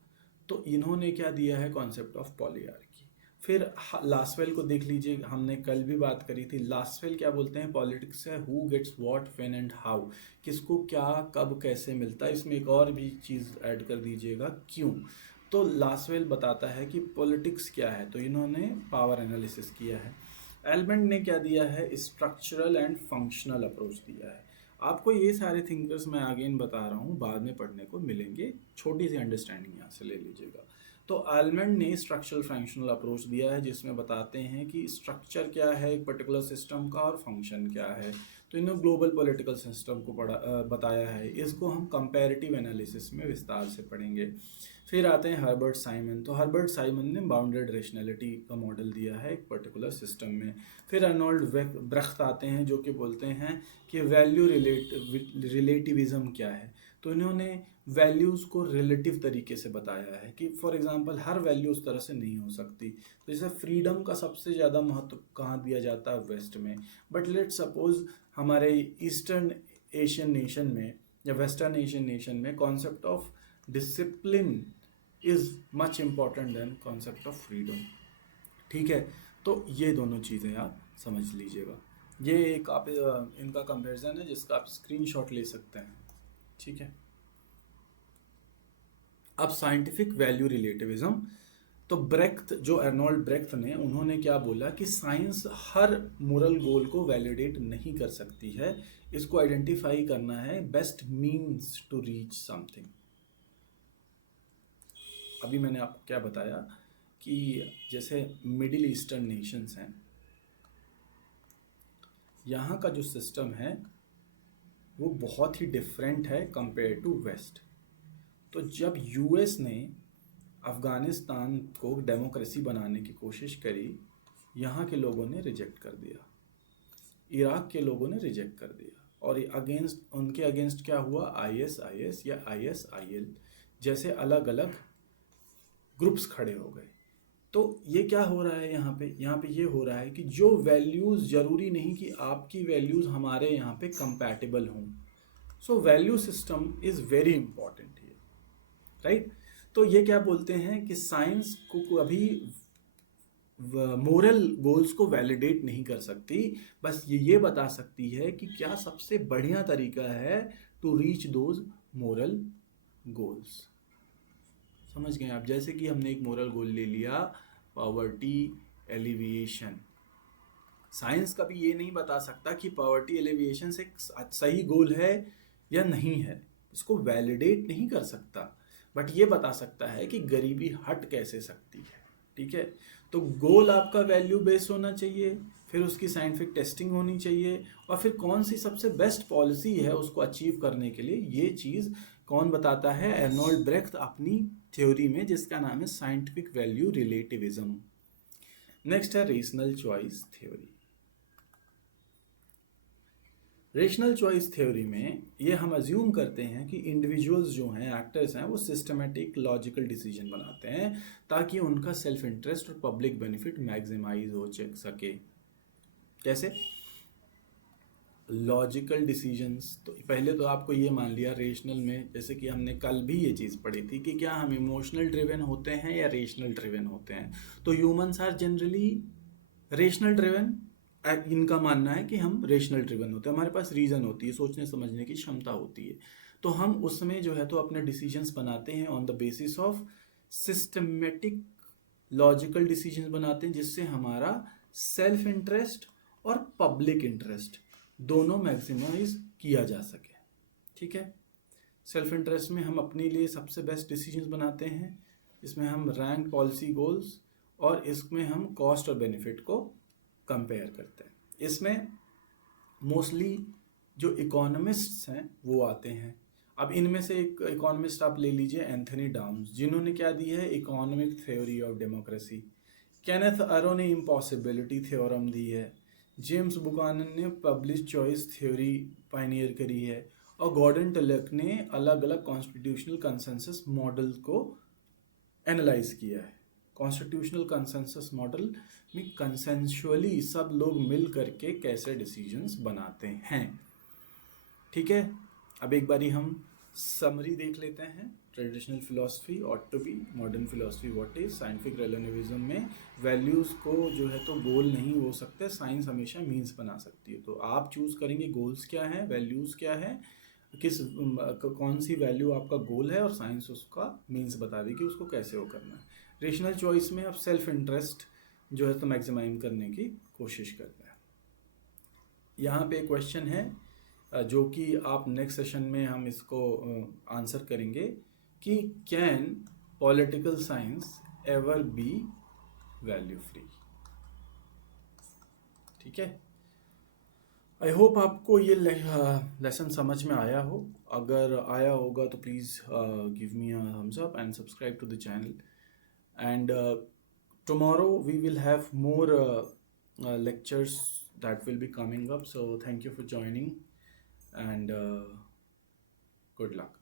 तो इन्होंने क्या दिया है, कॉन्सेप्ट ऑफ पॉलीआर्की। फिर लास्वेल को देख लीजिए, हमने कल भी बात करी थी। लास्वेल क्या बोलते हैं, पॉलिटिक्स है who gets what when and how, किसको क्या कब कैसे मिलता है। इसमें एक और भी चीज़ ऐड कर दीजिएगा, क्यों। तो लास्वेल बताता है कि पॉलिटिक्स क्या है, तो इन्होंने पावर एनालिसिस किया है। एल्बेंट ने क्या दिया है, स्ट्रक्चरल एंड फंक्शनल अप्रोच दिया है। आपको ये सारे थिंकर्स मैं अगेन बता रहा हूँ, बाद में पढ़ने को मिलेंगे, छोटी सी अंडरस्टैंडिंग यहाँ से ले लीजिएगा। तो एल्बेंट ने स्ट्रक्चरल फंक्शनल अप्रोच दिया है, जिसमें बताते हैं कि स्ट्रक्चर क्या है एक पर्टिकुलर सिस्टम का और फंक्शन क्या है। तो इन्होंने ग्लोबल पॉलिटिकल सिस्टम को बताया है। इसको हम कंपैरेटिव एनालिसिस में विस्तार से पढ़ेंगे। फिर आते हैं हर्बर्ट साइमन। तो हर्बर्ट साइमन ने बाउंडेड रेशनैलिटी का मॉडल दिया है एक पर्टिकुलर सिस्टम में। फिर अर्नोल्ड ब्रख्त आते हैं जो कि बोलते हैं कि वैल्यू रिलेटिविज्म क्या है। तो इन्होंने वैल्यूज़ को रिलेटिव तरीके से बताया है कि फॉर एग्जांपल हर वैल्यू उस तरह से नहीं हो सकती। तो जैसे फ्रीडम का सबसे ज़्यादा महत्व कहाँ दिया जाता है, वेस्ट में। बट लेट सपोज हमारे ईस्टर्न एशियन नेशन में या वेस्टर्न एशियन नेशन में concept of discipline is much important than concept of freedom. ठीक है, तो ये दोनों चीज़ें आप समझ लीजिएगा। ये एक आप इनका कंपैरिजन है जिसका आप स्क्रीनशॉट ले सकते हैं। ठीक है, अब साइंटिफिक वैल्यू रिलेटिविज्म। तो ब्रेख्त, जो अर्नोल्ड ब्रेख्त ने, उन्होंने क्या बोला कि साइंस हर मोरल गोल को वैलिडेट नहीं कर सकती है। इसको आइडेंटिफाई करना है best means to reach something. अभी मैंने आपको क्या बताया कि जैसे मिडिल ईस्टर्न नेशंस हैं, यहाँ का जो सिस्टम है वो बहुत ही डिफरेंट है कंपेयर टू वेस्ट। तो जब यूएस ने अफ़गानिस्तान को डेमोक्रेसी बनाने की कोशिश करी, यहाँ के लोगों ने रिजेक्ट कर दिया, इराक के लोगों ने रिजेक्ट कर दिया, और उनके अगेंस्ट क्या हुआ, आईएसआईएस या आईएसआईएल जैसे अलग अलग ग्रुप्स खड़े हो गए। तो ये क्या हो रहा है यहाँ पे ये हो रहा है कि जो वैल्यूज़, ज़रूरी नहीं कि आपकी वैल्यूज़ हमारे यहाँ पे कंपैटिबल हों। So value system is very important here, right. तो ये क्या बोलते हैं कि साइंस को अभी मोरल गोल्स को वैलिडेट नहीं कर सकती, बस ये बता सकती है कि क्या सबसे बढ़िया तरीका है to reach those moral goals. समझ गए आप। जैसे कि हमने एक मोरल गोल ले लिया, पॉवर्टी एलिविएशन। साइंस कभी ये नहीं बता सकता कि पॉवर्टी एलिविएशन से सही गोल है या नहीं है, इसको वैलिडेट नहीं कर सकता, बट ये बता सकता है कि गरीबी हट कैसे सकती है। ठीक है, तो गोल आपका वैल्यू बेस्ड होना चाहिए, फिर उसकी साइंटिफिक टेस्टिंग होनी चाहिए, और फिर कौन सी सबसे बेस्ट पॉलिसी है उसको अचीव करने के लिए, ये चीज़ कौन बताता है, अर्नोल्ड ब्रेख्त अपनी थ्योरी में जिसका नाम है साइंटिफिक वैल्यू रिलेटिविज्म। नेक्स्ट है rational choice theory. Rational choice theory में ये हम अज्यूम करते हैं कि इंडिविजुअल्स जो हैं, एक्टर्स हैं, वो सिस्टमेटिक लॉजिकल डिसीजन बनाते हैं ताकि उनका सेल्फ इंटरेस्ट और पब्लिक बेनिफिट मैक्सिमाइज हो सके। कैसे लॉजिकल डिसीजंस? तो पहले तो आपको ये मान लिया रेशनल में, जैसे कि हमने कल भी ये चीज़ पढ़ी थी कि क्या हम इमोशनल ड्रिवन होते हैं या रेशनल ड्रिवन होते हैं। तो humans are generally rational driven. इनका मानना है कि हम रेशनल ड्रिवन होते हैं, हमारे पास रीज़न होती है, सोचने समझने की क्षमता होती है, तो हम उसमें जो है तो अपने डिसीजंस बनाते हैं on the basis of systematic logical decisions बनाते हैं, जिससे हमारा सेल्फ इंटरेस्ट और पब्लिक इंटरेस्ट दोनों मैक्सिमाइज किया जा सके। ठीक है, सेल्फ इंटरेस्ट में हम अपने लिए सबसे बेस्ट डिसीजंस बनाते हैं, इसमें हम रैंक पॉलिसी गोल्स, और इसमें हम कॉस्ट और बेनिफिट को कंपेयर करते हैं। इसमें मोस्टली जो इकोनॉमिस्ट्स हैं वो आते हैं। अब इनमें से एक इकोनॉमिस्ट आप ले लीजिए, एंथनी डाउन्स, जिन्होंने क्या दी है, economic theory of democracy. Kenneth Arrow ने इम्पॉसिबिलिटी थ्योरम दी है। जेम्स बुकानन ने पब्लिक चॉइस थ्योरी पायनियर करी है, और गॉर्डन टलक ने अलग अलग कॉन्स्टिट्यूशनल कंसेंसस मॉडल को एनालाइज किया है। कॉन्स्टिट्यूशनल कंसेंसस मॉडल में कंसेंशुअली सब लोग मिल करके कैसे डिसीजंस बनाते हैं। ठीक है, अब एक बारी हम समरी देख लेते हैं। Traditional philosophy ought to be, modern philosophy what is, scientific relativism में वैल्यूज़ को जो है तो गोल नहीं हो सकते, साइंस हमेशा मीन्स बना सकती है। तो आप चूज़ करेंगे गोल्स क्या है, वैल्यूज़ क्या है, कौन सी वैल्यू आपका गोल है, और साइंस उसका मीन्स बता देगी उसको कैसे वो करना है। रेशनल चॉइस में आप सेल्फ इंटरेस्ट जो है तो मैक्सिमाइज करने की कोशिश करते हैं। यहाँ पे क्वेश्चन है जो कि आप नेक्स्ट सेशन में हम इसको आंसर करेंगे कि can political science ever be value free. ठीक है, आई होप आपको ये लेसन समझ में आया हो। अगर आया होगा तो please give me a thumbs up and subscribe to the channel. And tomorrow we will have more lectures that will be coming up. So thank you for joining and good luck.